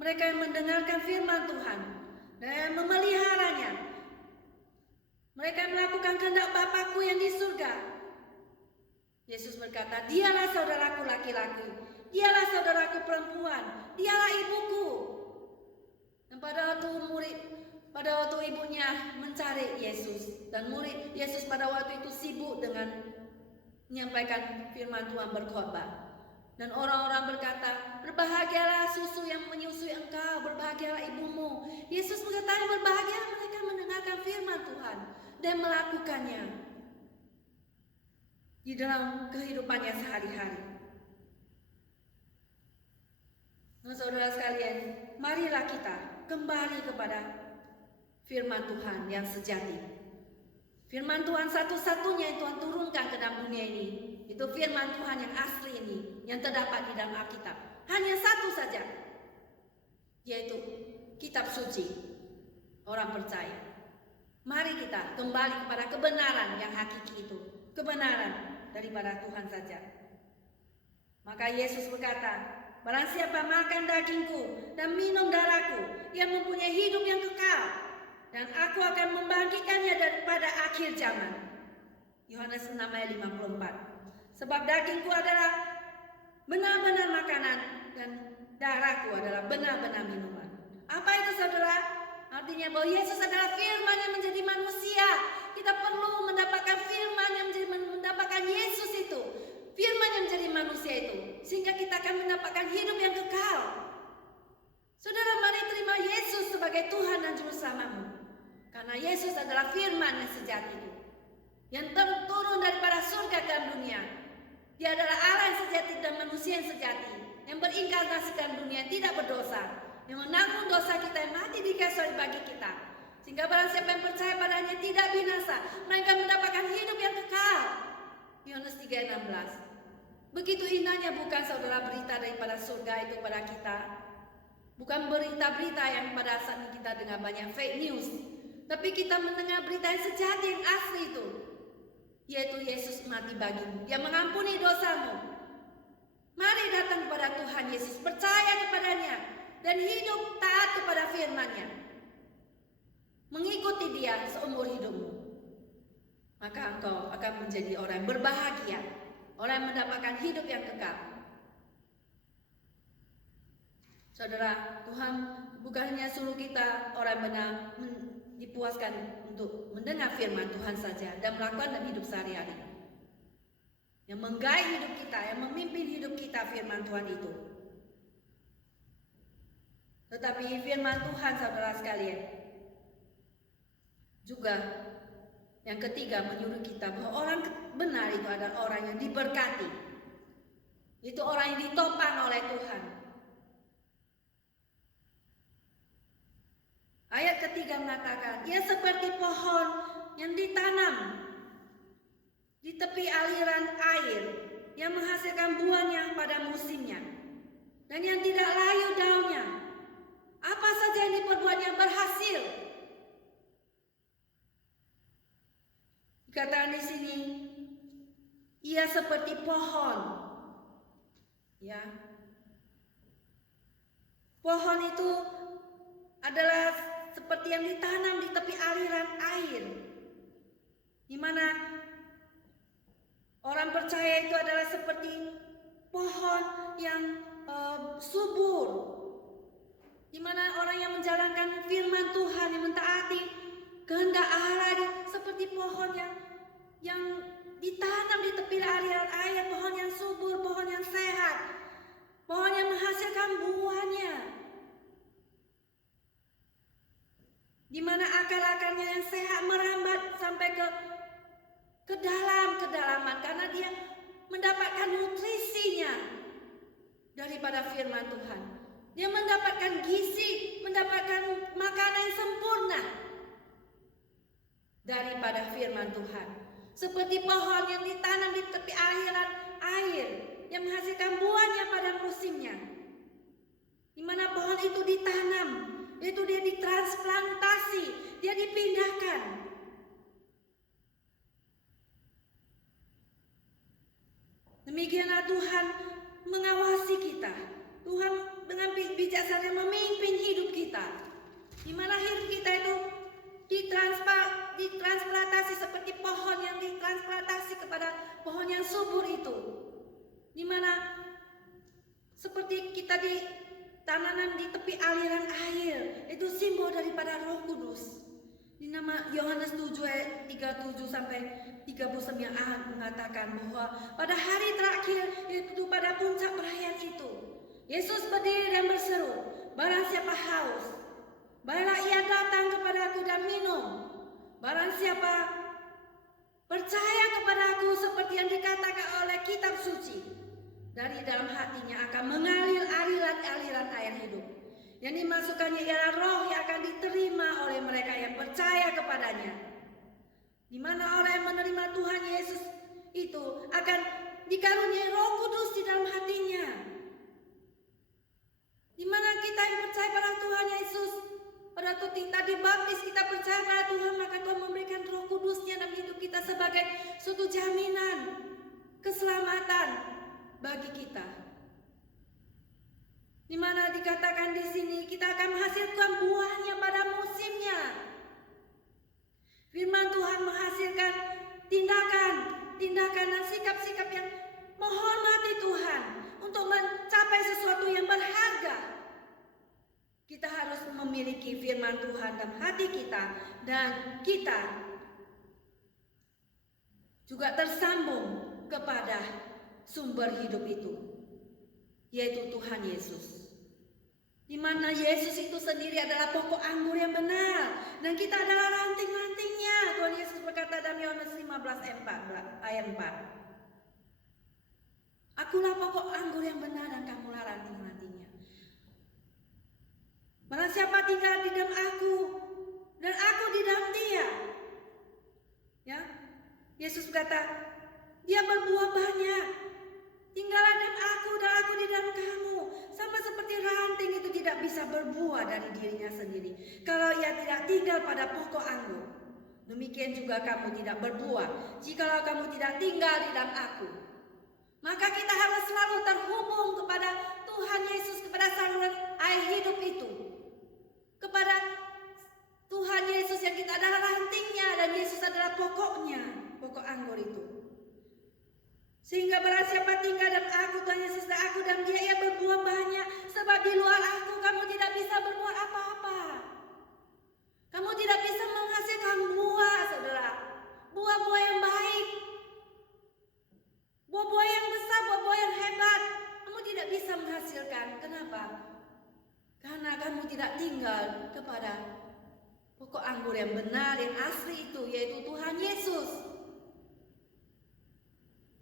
mereka yang mendengarkan firman Tuhan dan memeliharanya. Mereka yang melakukan kehendak Bapa-Ku yang di surga. Yesus berkata, dialah saudaraku laki-laki, dialah saudaraku perempuan, dialah ibuku. Dan pada waktu ibunya mencari Yesus, dan murid Yesus pada waktu itu sibuk dengan menyampaikan firman Tuhan, berkhotbah. Dan orang-orang berkata, berbahagialah susu yang menyusui engkau, berbahagialah ibumu. Yesus mengatakan, berbahagialah mereka mendengarkan firman Tuhan dan melakukannya di dalam kehidupannya sehari-hari. Nah, saudara sekalian, marilah kita kembali kepada firman Tuhan yang sejati. Firman Tuhan satu-satunya yang Tuhan turunkan ke dalam dunia ini, itu firman Tuhan yang asli ini, yang terdapat di dalam Alkitab. Hanya satu saja, yaitu kitab suci orang percaya. Mari kita kembali kepada kebenaran yang hakiki itu, kebenaran daripada Tuhan saja. Maka Yesus berkata, barang siapa makan dagingku dan minum darahku, ia mempunyai hidup yang kekal, dan aku akan membangkitkannya daripada akhir zaman. Yohanes 6 ayat 54. Sebab dagingku adalah benar-benar makanan dan darahku adalah benar-benar minuman. Apa itu, saudara? Artinya bahwa Yesus adalah firman yang menjadi manusia. Kita perlu mendapatkan firman yang mendapatkan Yesus itu, firman yang menjadi manusia itu, sehingga kita akan mendapatkan hidup yang kekal. Saudara, mari terima Yesus sebagai Tuhan dan Juru Selamatmu, karena Yesus adalah firman yang sejati itu, yang turun daripada surga ke dunia. Dia adalah Allah yang sejati dan manusia yang sejati, yang berinkarnasikan dunia, yang tidak berdosa, yang menanggung dosa kita, yang mati di kayu salib bagi kita, sehingga barang siapa yang percaya padanya tidak binasa, melainkan mendapatkan hidup yang kekal. Yohanes 3:16. Begitu indahnya bukan, saudara, berita daripada surga itu pada kita. Bukan berita-berita yang pada saat ini kita dengar banyak fake news, tapi kita mendengar berita yang sejati, yang asli itu, yaitu Yesus mati bagimu, Dia mengampuni dosamu. Mari datang kepada Tuhan Yesus, percaya kepadanya, dan hidup taat kepada firman-Nya. Mengikuti Dia seumur hidupmu. Maka engkau akan menjadi orang yang berbahagia, orang yang mendapatkan hidup yang kekal. Saudara, Tuhan bukan hanya suruh kita orang benar dipuaskan untuk mendengar firman Tuhan saja dan melakukan dalam hidup sehari-hari. Yang menggait hidup kita, yang memimpin hidup kita firman Tuhan itu. Tetapi firman Tuhan, saudara sekalian, juga yang ketiga menyuruh kita bahwa orang benar itu adalah orang yang diberkati. Itu orang yang ditopang oleh Tuhan. Ayat ketiga mengatakan, ia seperti pohon yang ditanam di tepi aliran air, yang menghasilkan buahnya pada musimnya, dan yang tidak layu daunnya. Apa saja yang diperbuatnya berhasil. Dikatakan di sini, ia seperti pohon. Ya. Pohon itu adalah seperti yang ditanam di tepi aliran air, di mana orang percaya itu adalah seperti pohon yang subur, di mana orang yang menjalankan firman Tuhan, yang mentaati kehendak Allah, seperti pohon yang ditanam di tepi aliran air, pohon yang subur, pohon yang sehat, pohon yang menghasilkan buahnya, di mana akar-akarnya yang sehat merambat sampai ke dalam kedalaman, karena dia mendapatkan nutrisinya daripada firman Tuhan. Dia mendapatkan gizi, mendapatkan makanan yang sempurna daripada firman Tuhan. Seperti pohon yang ditanam di tepi aliran air yang menghasilkan buahnya pada musimnya. Di mana pohon itu ditanam, itu dia ditransplantasi, dia dipindahkan. Demikianlah Tuhan mengawasi kita. Tuhan dengan bijaksana memimpin hidup kita. Di mana hidup kita itu ditransplantasi seperti pohon yang ditransplantasi kepada pohon yang subur itu. Di mana seperti kita ditanam di tepi aliran air, itu simbol daripada Roh Kudus. Di nama Yohanes 7 ayat 37 sampai 39 mengatakan bahwa pada hari terakhir, itu pada puncak perayaan itu, Yesus berdiri dan berseru, "Barang siapa haus, baiklah ia datang kepadaku dan minum. Barang siapa percaya kepadaku seperti yang dikatakan oleh kitab suci, dari dalam hatinya akan mengalir aliran air hidup. Yang dimasukkannya ialah roh yang akan diterima oleh mereka yang percaya kepadanya." Di mana orang yang menerima Tuhan Yesus itu akan dikaruniai Roh Kudus di dalam hatinya. Di mana kita yang percaya pada Tuhan Yesus, pada kita dibaptis, kita percaya pada Tuhan, maka Tuhan memberikan Roh Kudusnya dalam hidup kita sebagai suatu jaminan keselamatan bagi kita. Di mana dikatakan di sini kita akan menghasilkan buahnya pada musimnya. Firman Tuhan menghasilkan tindakan dan sikap-sikap yang menghormati Tuhan untuk mencapai sesuatu yang berharga. Kita harus memiliki firman Tuhan dalam hati kita, dan kita juga tersambung kepada sumber hidup itu, yaitu Tuhan Yesus. Di mana Yesus itu sendiri adalah pokok anggur yang benar, dan kita adalah ranting-rantingnya. Tuhan Yesus berkata dalam Yohanes 15 ayat 4. "Akulah pokok anggur yang benar dan kamulah ranting-rantingnya. Barang siapa tinggal di dalam aku dan aku di dalam dia." Ya, Yesus berkata, dia berbuah banyak. "Tinggallah dalam aku dan aku di dalam kamu." Sama seperti ranting itu tidak bisa berbuah dari dirinya sendiri kalau ia tidak tinggal pada pokok anggur. Demikian juga kamu tidak berbuah jikalau kamu tidak tinggal di dalam aku. Maka kita harus selalu terhubung kepada Tuhan Yesus, kepada saluran air hidup itu, kepada Tuhan Yesus yang kita adalah rantingnya dan Yesus adalah pokoknya, pokok anggur itu. Sehingga barang siapa tinggal dalam aku, Tuhan Yesus dan aku dan dia, ia berbuah banyak. Sebab di luar aku kamu tidak bisa berbuat apa-apa. Kamu tidak bisa menghasilkan buah, saudara. Buah-buah yang baik, buah-buah yang besar, buah-buah yang hebat. Kamu tidak bisa menghasilkan. Kenapa? Karena kamu tidak tinggal kepada pokok anggur yang benar, yang asli itu, yaitu Tuhan Yesus.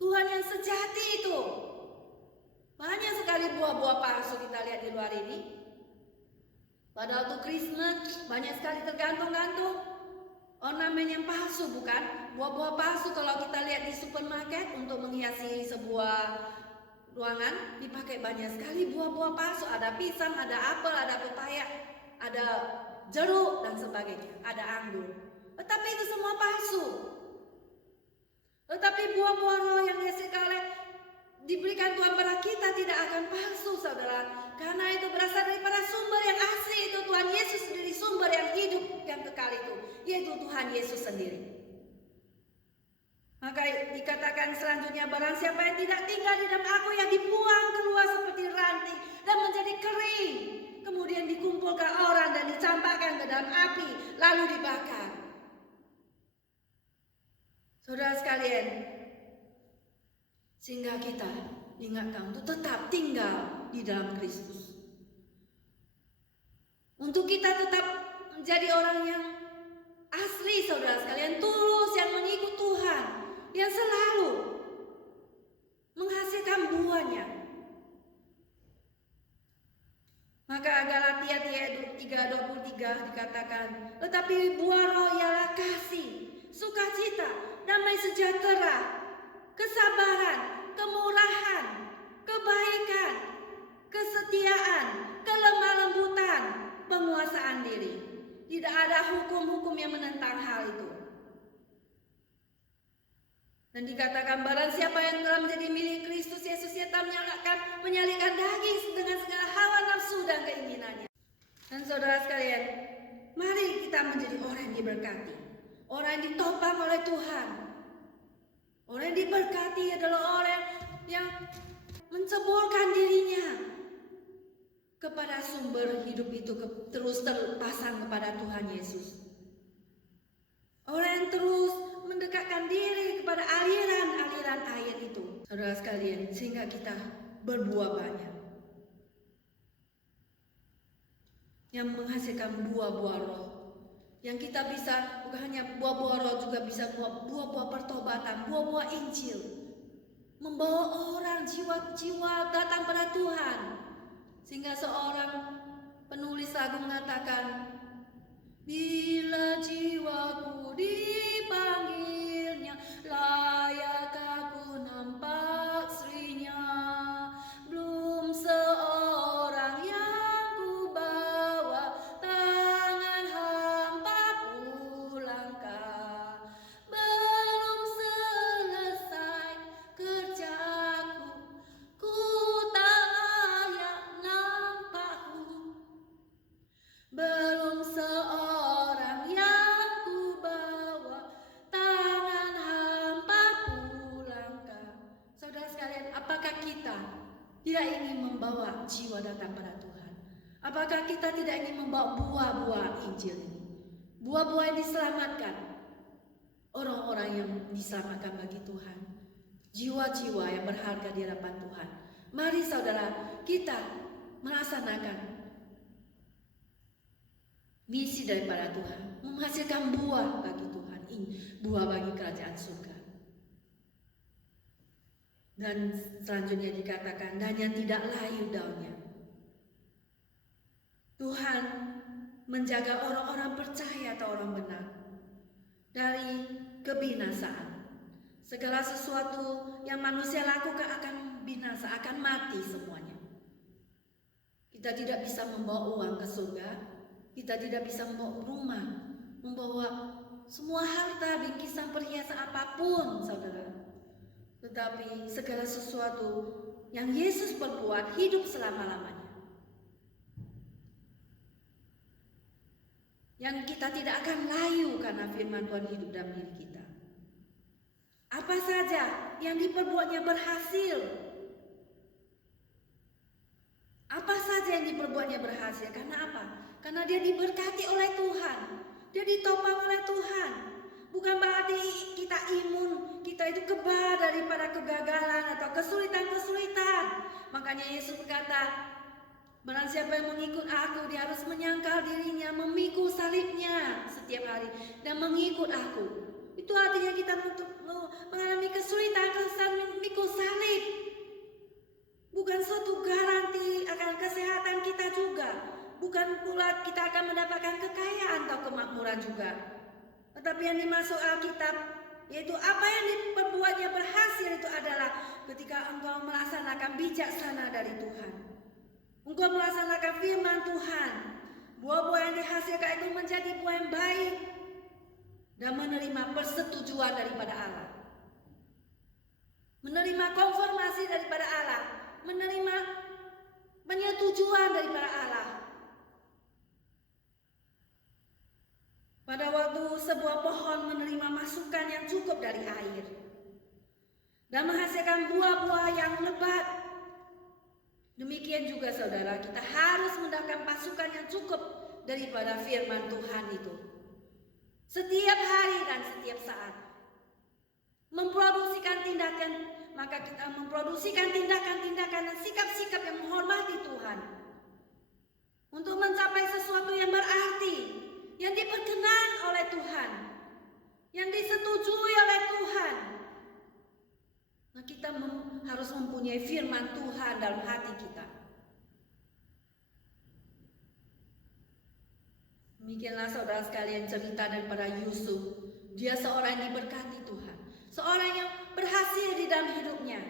Tuhan yang sejati itu. Banyak sekali buah-buah palsu kita lihat di luar ini. Pada waktu Christmas banyak sekali tergantung-gantung ornamen yang palsu, bukan? Buah-buah palsu kalau kita lihat di supermarket untuk menghiasi sebuah ruangan dipakai banyak sekali buah-buah palsu. Ada pisang, ada apel, ada pepaya, ada jeruk dan sebagainya, ada anggur. Tetapi itu semua palsu. Tetapi buah-buah roh yang diberikan Tuhan pada kita tidak akan palsu, saudara. Karena itu berasal daripada sumber yang asli, itu Tuhan Yesus sendiri, sumber yang hidup yang kekal itu, yaitu Tuhan Yesus sendiri. Maka dikatakan selanjutnya, barang siapa yang tidak tinggal di dalam aku, yang dibuang keluar seperti ranting dan menjadi kering, kemudian dikumpulkan orang dan dicampakkan ke dalam api, lalu dibakar. Saudara sekalian, sehingga kita diingatkan untuk tetap tinggal di dalam Kristus. Untuk kita tetap menjadi orang yang asli, saudara sekalian, tulus, yang mengikut Tuhan, yang selalu menghasilkan buahnya. Maka Galatia 3:23 dikatakan, tetapi buah roh ialah kasih, sukacita, damai sejahtera, kesabaran, kemurahan, kebaikan, kesetiaan, kelemah lembutan, penguasaan diri. Tidak ada hukum-hukum yang menentang hal itu. Dan dikatakan barang siapa yang telah menjadi milik Kristus Yesus, ia tak menyalahkan daging dengan segala hawa nafsu dan keinginannya. Dan saudara sekalian, mari kita menjadi orang yang diberkati, orang yang ditopang oleh Tuhan. Orang yang diberkati adalah orang yang menceburkan dirinya kepada sumber hidup itu, terus terpasang kepada Tuhan Yesus. Orang yang terus mendekatkan diri kepada aliran-aliran air itu, saudara sekalian, sehingga kita berbuah banyak, yang menghasilkan buah-buah roh. Yang kita bisa, bukan hanya buah-buah roh, juga bisa buah-buah pertobatan, buah-buah Injil, membawa orang jiwa-jiwa datang pada Tuhan. Sehingga seorang penulis lagu mengatakan, bila jiwaku dipanggilnya, layak aku nampak serinya. Belum seorang yang ku bawa, tangan hampa pulangkah. Belum selesai kerjaku, ku tak layak nampakku. Belum seorang yang ku bawa, tangan hampa pulangkah. Saudara sekalian, apakah kita tidak ingin membawa jiwa datang pada Tuhan? Apakah kita tidak ingin membawa buah-buah Injil ini? Buah-buah yang diselamatkan, orang-orang yang diselamatkan bagi Tuhan, jiwa-jiwa yang berharga di hadapan Tuhan. Mari saudara, kita melaksanakan misi daripada Tuhan, menghasilkan buah bagi Tuhan, buah bagi kerajaan surga. Dan selanjutnya dikatakan, dan yang tidak layu daunnya. Tuhan menjaga orang-orang percaya atau orang benar dari kebinasaan. Segala sesuatu yang manusia lakukan akan binasa, akan mati semuanya. Kita tidak bisa membawa uang ke surga. Kita tidak bisa membawa rumah, membawa semua harta, bingkisan, perhiasan apapun, saudara. Tetapi segala sesuatu yang Yesus perbuat hidup selama-lamanya. Yang kita tidak akan layu karena firman Tuhan hidup dalam diri kita. Apa saja yang diperbuatnya berhasil. Apa saja yang diperbuatnya berhasil. Karena apa? Karena dia diberkati oleh Tuhan. Dia ditopang oleh Tuhan. Bukan berarti kita imun, kita itu kebal daripada kegagalan atau kesulitan-kesulitan. Makanya Yesus berkata, barang siapa yang mengikut aku, dia harus menyangkal dirinya, memikul salibnya setiap hari, dan mengikut aku. Itu artinya kita mengalami kesulitan, memikul salib. Bukan suatu garansi akan kesehatan kita juga. Bukan pula kita akan mendapatkan kekayaan atau kemakmuran juga. Tetapi yang dimaksud Alkitab, yaitu apa yang diperbuatnya berhasil itu adalah ketika engkau melaksanakan bijaksana dari Tuhan. Engkau melaksanakan firman Tuhan. Buah-buah yang dihasilkan itu menjadi buah yang baik. Dan menerima persetujuan daripada Allah. Menerima konfirmasi daripada Allah. Menerima penyetujuan daripada Allah. Pada waktu sebuah pohon menerima masukan yang cukup dari air dan menghasilkan buah-buah yang lebat, demikian juga saudara, kita harus mendapatkan masukan yang cukup daripada firman Tuhan itu. Setiap hari dan setiap saat memproduksikan tindakan, maka kita memproduksikan tindakan-tindakan dan sikap-sikap yang menghormati Tuhan untuk mencapai sesuatu yang berarti, yang diperkenan oleh Tuhan, yang disetujui oleh Tuhan. Nah, kita harus mempunyai firman Tuhan dalam hati kita. Demikianlah saudara sekalian cerita daripada Yusuf Dia seorang yang diberkati Tuhan, seorang yang berhasil di dalam hidupnya.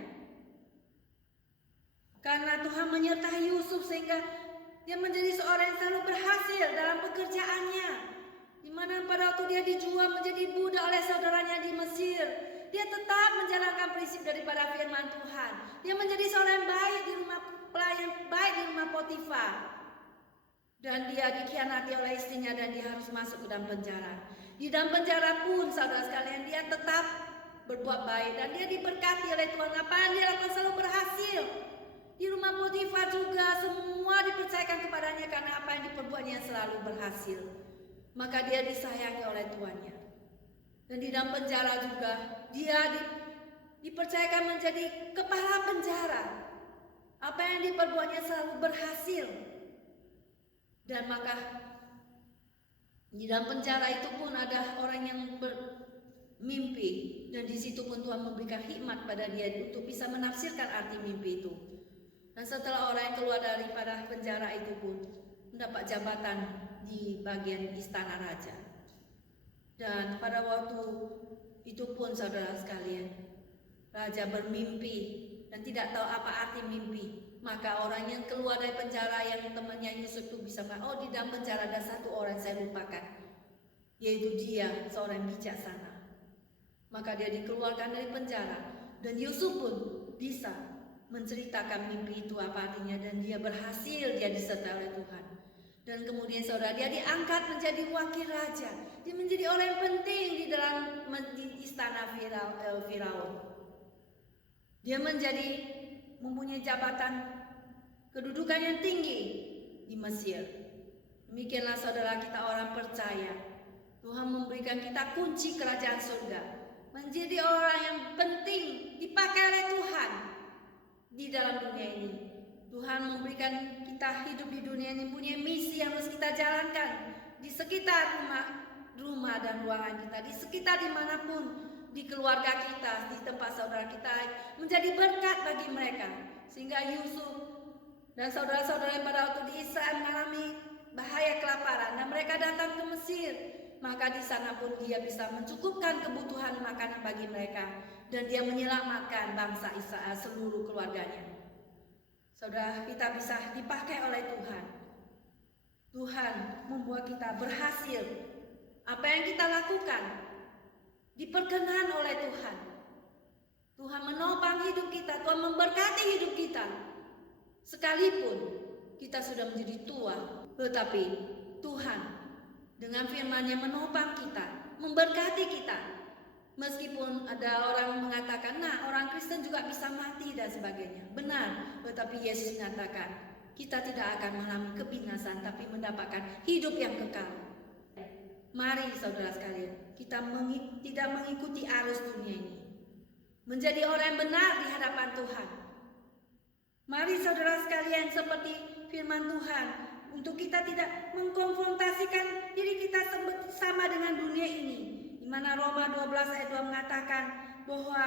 Karena Tuhan menyertai Yusuf sehingga dia menjadi seorang yang selalu berhasil dalam pekerjaannya. Di mana pada waktu dia dijual menjadi budak oleh saudaranya di Mesir, dia tetap menjalankan prinsip daripada firman Tuhan. Dia menjadi seorang yang baik di rumah pelayan, baik di rumah Potifar. Dan dia dikhianati oleh istrinya dan dia harus masuk ke dalam penjara. Di dalam penjara pun saudara sekalian dia tetap berbuat baik dan dia diberkati oleh Tuhan. Apa yang dia lakukan selalu berhasil. Di rumah Potifar juga semua dipercayakan kepadanya karena apa yang diperbuatnya selalu berhasil. Maka dia disayangi oleh tuannya. Dan di dalam penjara juga dia dipercayakan menjadi kepala penjara. Apa yang diperbuatnya selalu berhasil. Dan maka di dalam penjara itu pun ada orang yang bermimpi. Dan di situ pun Tuhan memberikan hikmat pada dia untuk bisa menafsirkan arti mimpi itu. Dan setelah orang yang keluar daripada penjara itu pun mendapat jabatan di bagian istana raja. Dan pada waktu itu pun saudara sekalian, raja bermimpi dan tidak tahu apa arti mimpi. Maka orang yang keluar dari penjara yang temannya Yusuf itu bisa mengatakan, oh di dalam penjara ada satu orang saya lupakan, yaitu dia seorang bijaksana. Maka dia dikeluarkan dari penjara dan Yusuf pun bisa menceritakan mimpi itu apa artinya dan dia berhasil, dia disertai oleh Tuhan. Dan kemudian saudara dia diangkat menjadi wakil raja. Dia menjadi orang yang penting di dalam istana Firaun. Dia mempunyai jabatan kedudukan yang tinggi di Mesir. Demikianlah saudara kita orang percaya. Tuhan memberikan kita kunci kerajaan surga. Menjadi orang yang penting dipakai oleh Tuhan di dalam dunia ini. Tuhan memberikan kita hidup di dunia ini punya misi yang harus kita jalankan di sekitar rumah dan ruangan kita, di sekitar dimanapun, di keluarga kita, di tempat saudara kita, menjadi berkat bagi mereka. Sehingga Yusuf dan saudara-saudara pada waktu di Israel mengalami bahaya kelaparan dan mereka datang ke Mesir, maka di sana pun dia bisa mencukupkan kebutuhan makanan bagi mereka dan dia menyelamatkan bangsa Israel seluruh keluarganya. Saudara, kita bisa dipakai oleh Tuhan. Tuhan membuat kita berhasil. Apa yang kita lakukan diperkenan oleh Tuhan. Tuhan menopang hidup kita, Tuhan memberkati hidup kita. Sekalipun kita sudah menjadi tua, tetapi Tuhan dengan firman-Nya menopang kita, memberkati kita. Meskipun ada orang mengatakan, nah orang Kristen juga bisa mati dan sebagainya. Benar, tetapi Yesus mengatakan, kita tidak akan mengalami kebinasan, tapi mendapatkan hidup yang kekal. Mari saudara sekalian, kita tidak mengikuti arus dunia ini. Menjadi orang yang benar di hadapan Tuhan. Mari saudara sekalian seperti firman Tuhan, untuk kita tidak mengkonfrontasikan diri kita sama dengan dunia ini. Di mana Roma 12 ayat 2 mengatakan bahwa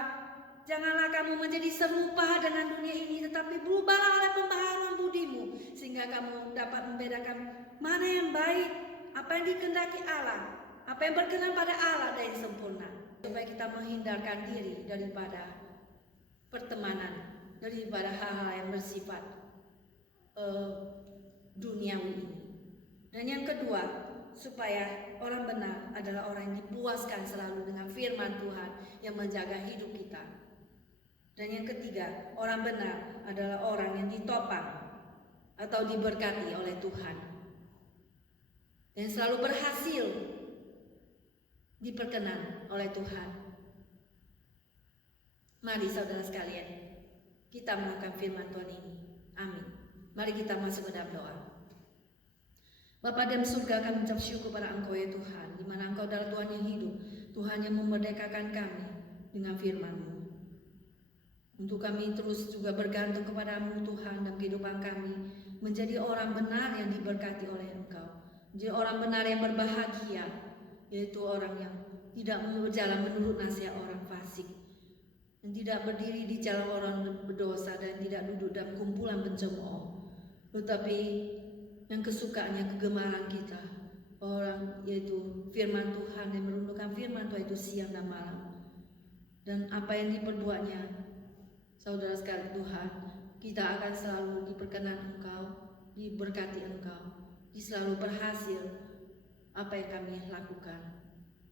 janganlah kamu menjadi serupa dengan dunia ini, tetapi berubahlah oleh pembaharuan budimu, sehingga kamu dapat membedakan mana yang baik, apa yang dikehendaki Allah, apa yang berkenan pada Allah dan yang sempurna. Supaya kita menghindarkan diri daripada pertemanan, daripada hal-hal yang bersifat duniawi ini. Dan yang kedua, supaya orang benar adalah orang yang dipuaskan selalu dengan firman Tuhan yang menjaga hidup kita. Dan yang ketiga, orang benar adalah orang yang ditopang atau diberkati oleh Tuhan dan selalu berhasil diperkenan oleh Tuhan. Mari saudara sekalian, kita melakukan firman Tuhan ini. Amin. Mari kita masuk ke dalam doa. Bapa dalam surga, kami ucap syukur pada Engkau ya Tuhan, di mana Engkau adalah Tuhan yang hidup, Tuhan yang memerdekakan kami dengan firman-Mu. Untuk kami terus juga bergantung kepada-Mu Tuhan dalam kehidupan kami, menjadi orang benar yang diberkati oleh Engkau, menjadi orang benar yang berbahagia, yaitu orang yang tidak berjalan menurut nasihat orang fasik, dan tidak berdiri di jalan orang berdosa, dan tidak duduk dalam kumpulan pencemooh, tetapi yang kesukaannya kegemaran kita orang yaitu firman Tuhan dan merenungkan firman Tuhan itu siang dan malam. Dan apa yang diperbuatnya, saudara sekalian Tuhan, kita akan selalu diperkenan Engkau, diberkati Engkau, selalu berhasil apa yang kami lakukan.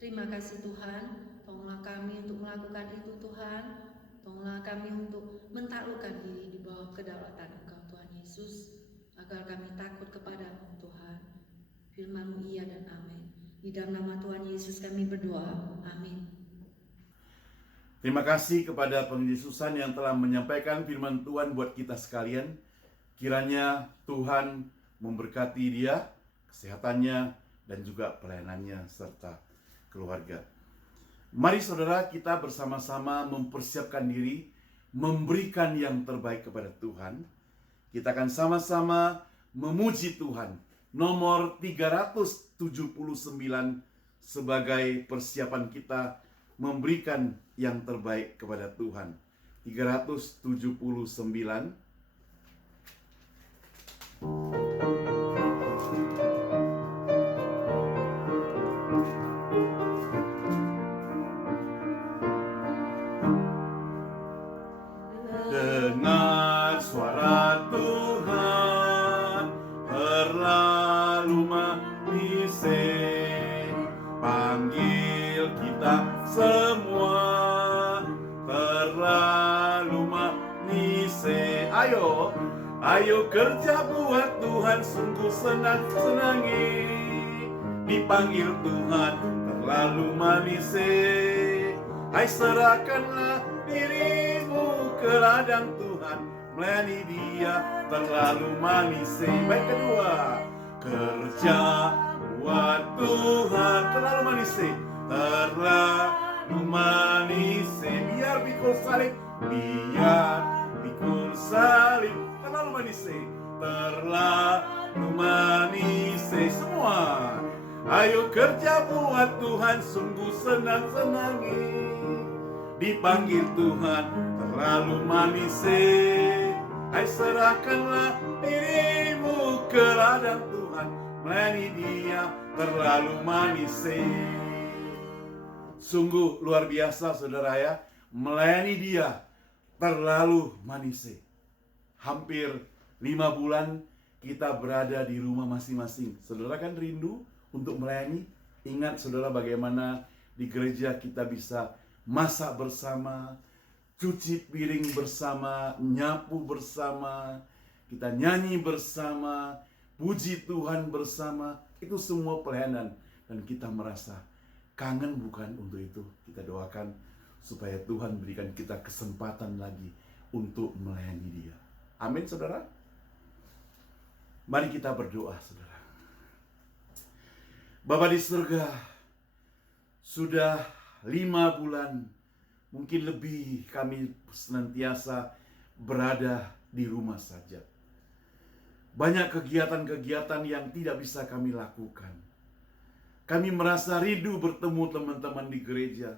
Terima kasih Tuhan, tolonglah kami untuk melakukan itu Tuhan. Tolonglah kami untuk mentaklukkan diri di bawah kedaulatan Engkau Tuhan Yesus, agar kami takut kepadamu Tuhan. Firman-Mu iya dan amin. Di dalam nama Tuhan Yesus kami berdoa, amin. Terima kasih kepada penginjil Susan yang telah menyampaikan firman Tuhan buat kita sekalian. Kiranya Tuhan memberkati dia, kesehatannya, dan juga pelayanannya serta keluarga. Mari saudara, kita bersama-sama mempersiapkan diri, memberikan yang terbaik kepada Tuhan. Kita akan sama-sama memuji Tuhan. Nomor 379 sebagai persiapan kita memberikan yang terbaik kepada Tuhan. 379. Dengar suara Tuhan terlalu manisih, panggil kita semua terlalu manisih. Ayo kerja buat Tuhan, sungguh senang-senangi. Dipanggil Tuhan terlalu manisih. Hai, serahkanlah dirimu ke ladang Tuhan, melayani Dia terlalu manisih. Baik, kedua, kerja buat Tuhan terlalu manisih, terlalu manisih. Biar pikul salib, terlalu manisih, terlalu manisih. Semua, ayo kerja buat Tuhan, sungguh senang-senangi. Dipanggil Tuhan terlalu manisih. Hai, serahkanlah dirimu ke ladang Tuhan, melayani Dia terlalu manisih. Sungguh luar biasa saudara ya, melayani Dia terlalu manisih. Hampir 5 bulan kita berada di rumah masing-masing. Saudara kan rindu untuk melayani? Ingat saudara bagaimana di gereja kita bisa masak bersama, cuci piring bersama, nyapu bersama, kita nyanyi bersama, puji Tuhan bersama. Itu semua pelayanan dan kita merasa kangen bukan untuk itu. Kita doakan supaya Tuhan berikan kita kesempatan lagi untuk melayani Dia. Amin saudara. Mari kita berdoa saudara. Bapa di surga, sudah 5 bulan, mungkin lebih kami senantiasa berada di rumah saja. Banyak kegiatan-kegiatan yang tidak bisa kami lakukan. Kami merasa rindu bertemu teman-teman di gereja.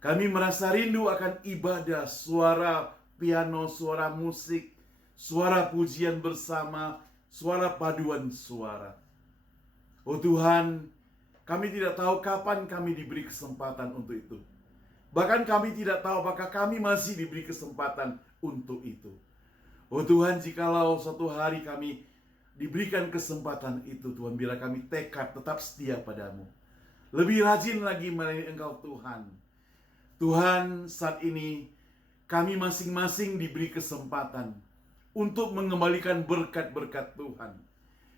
Kami merasa rindu akan ibadah, suara piano, suara musik, suara pujian bersama, suara paduan suara. Oh Tuhan, kami tidak tahu kapan kami diberi kesempatan untuk itu. Bahkan kami tidak tahu apakah kami masih diberi kesempatan untuk itu. Oh Tuhan, jikalau suatu hari kami diberikan kesempatan itu, Tuhan, biarlah kami tekad tetap setia padamu. Lebih rajin lagi melayani Engkau Tuhan. Tuhan, saat ini kami masing-masing diberi kesempatan untuk mengembalikan berkat-berkat Tuhan.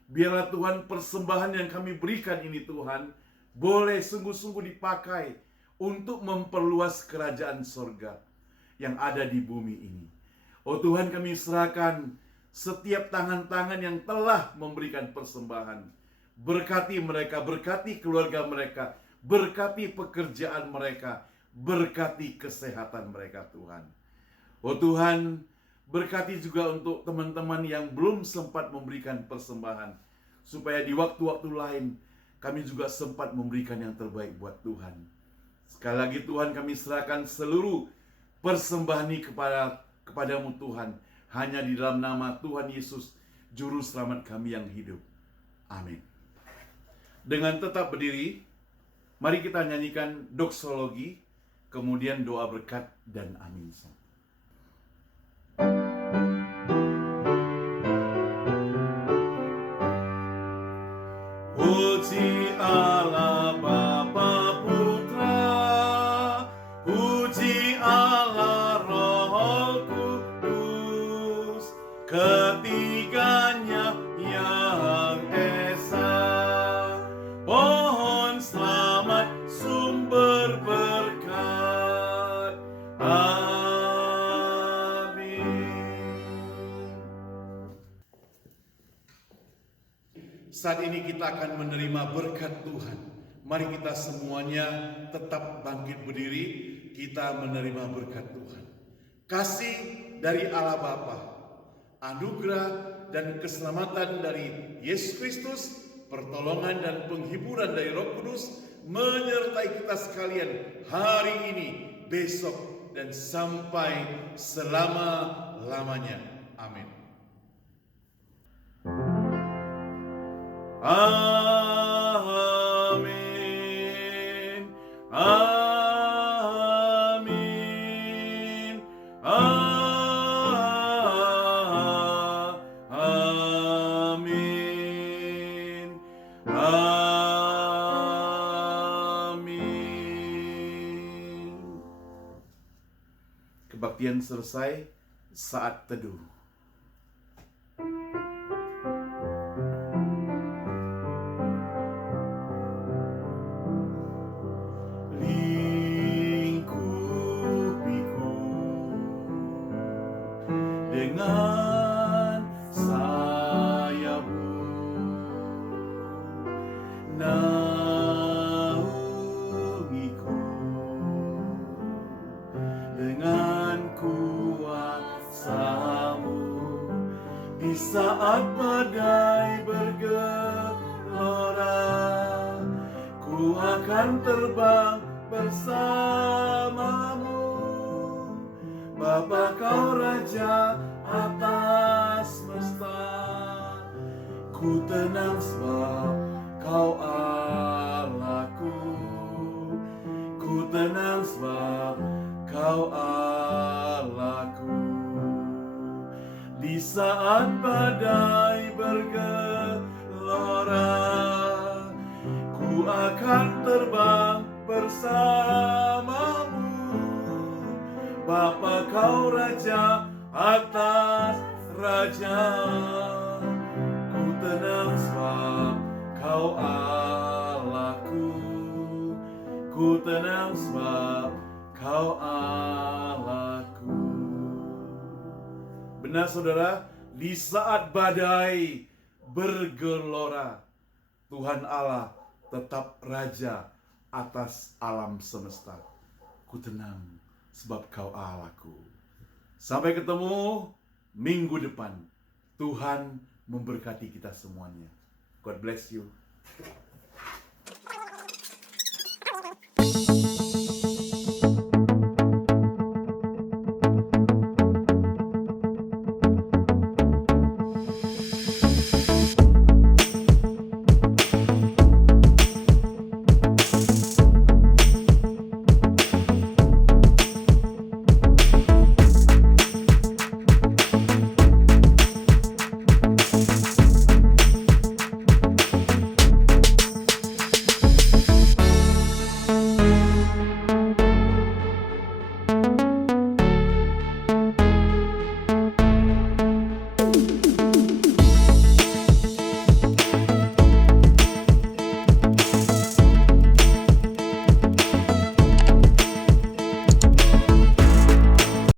Biarlah Tuhan persembahan yang kami berikan ini Tuhan boleh sungguh-sungguh dipakai untuk memperluas kerajaan sorga yang ada di bumi ini. Oh Tuhan, kami serahkan setiap tangan-tangan yang telah memberikan persembahan. Berkati mereka, berkati keluarga mereka, berkati pekerjaan mereka, berkati kesehatan mereka Tuhan. Oh Tuhan, berkati juga untuk teman-teman yang belum sempat memberikan persembahan, supaya di waktu-waktu lain kami juga sempat memberikan yang terbaik buat Tuhan. Sekali lagi Tuhan, kami serahkan seluruh persembahan ini kepadamu Tuhan, hanya di dalam nama Tuhan Yesus, Juru Selamat kami yang hidup. Amin. Dengan tetap berdiri, mari kita nyanyikan doksologi, kemudian doa berkat dan amin. Puji Allah Bapa Putra, puji Allah Roh Kudus, ketiganya yang esa. Pohon selamat sumber berkat. Saat ini kita akan menerima berkat Tuhan. Mari kita semuanya tetap bangkit berdiri, kita menerima berkat Tuhan. Kasih dari Allah Bapa, anugerah dan keselamatan dari Yesus Kristus, pertolongan dan penghiburan dari Roh Kudus menyertai kita sekalian hari ini, besok, dan sampai selama-lamanya. Amin. Amin. Amin. Amin. Amin. Kebaktian selesai, saat teduh. Dengan sayapmu naungiku, dengan kuasa-Mu di saat badai bergelora, ku akan terbang bersama-Mu. Bapa, Kau Raja atas semesta, ku tenang sebab Kau Allahku, ku tenang sebab Kau Allahku. Di saat badai bergelora, ku akan terbang bersama-Mu. Bapa, Kau Raja atas raja, ku tenang sebab Kau Allahku, ku tenang sebab Kau Allahku. Benar saudara, di saat badai bergelora, Tuhan Allah tetap raja atas alam semesta. Ku tenang sebab Kau Allahku. Sampai ketemu minggu depan. Tuhan memberkati kita semuanya. God bless you.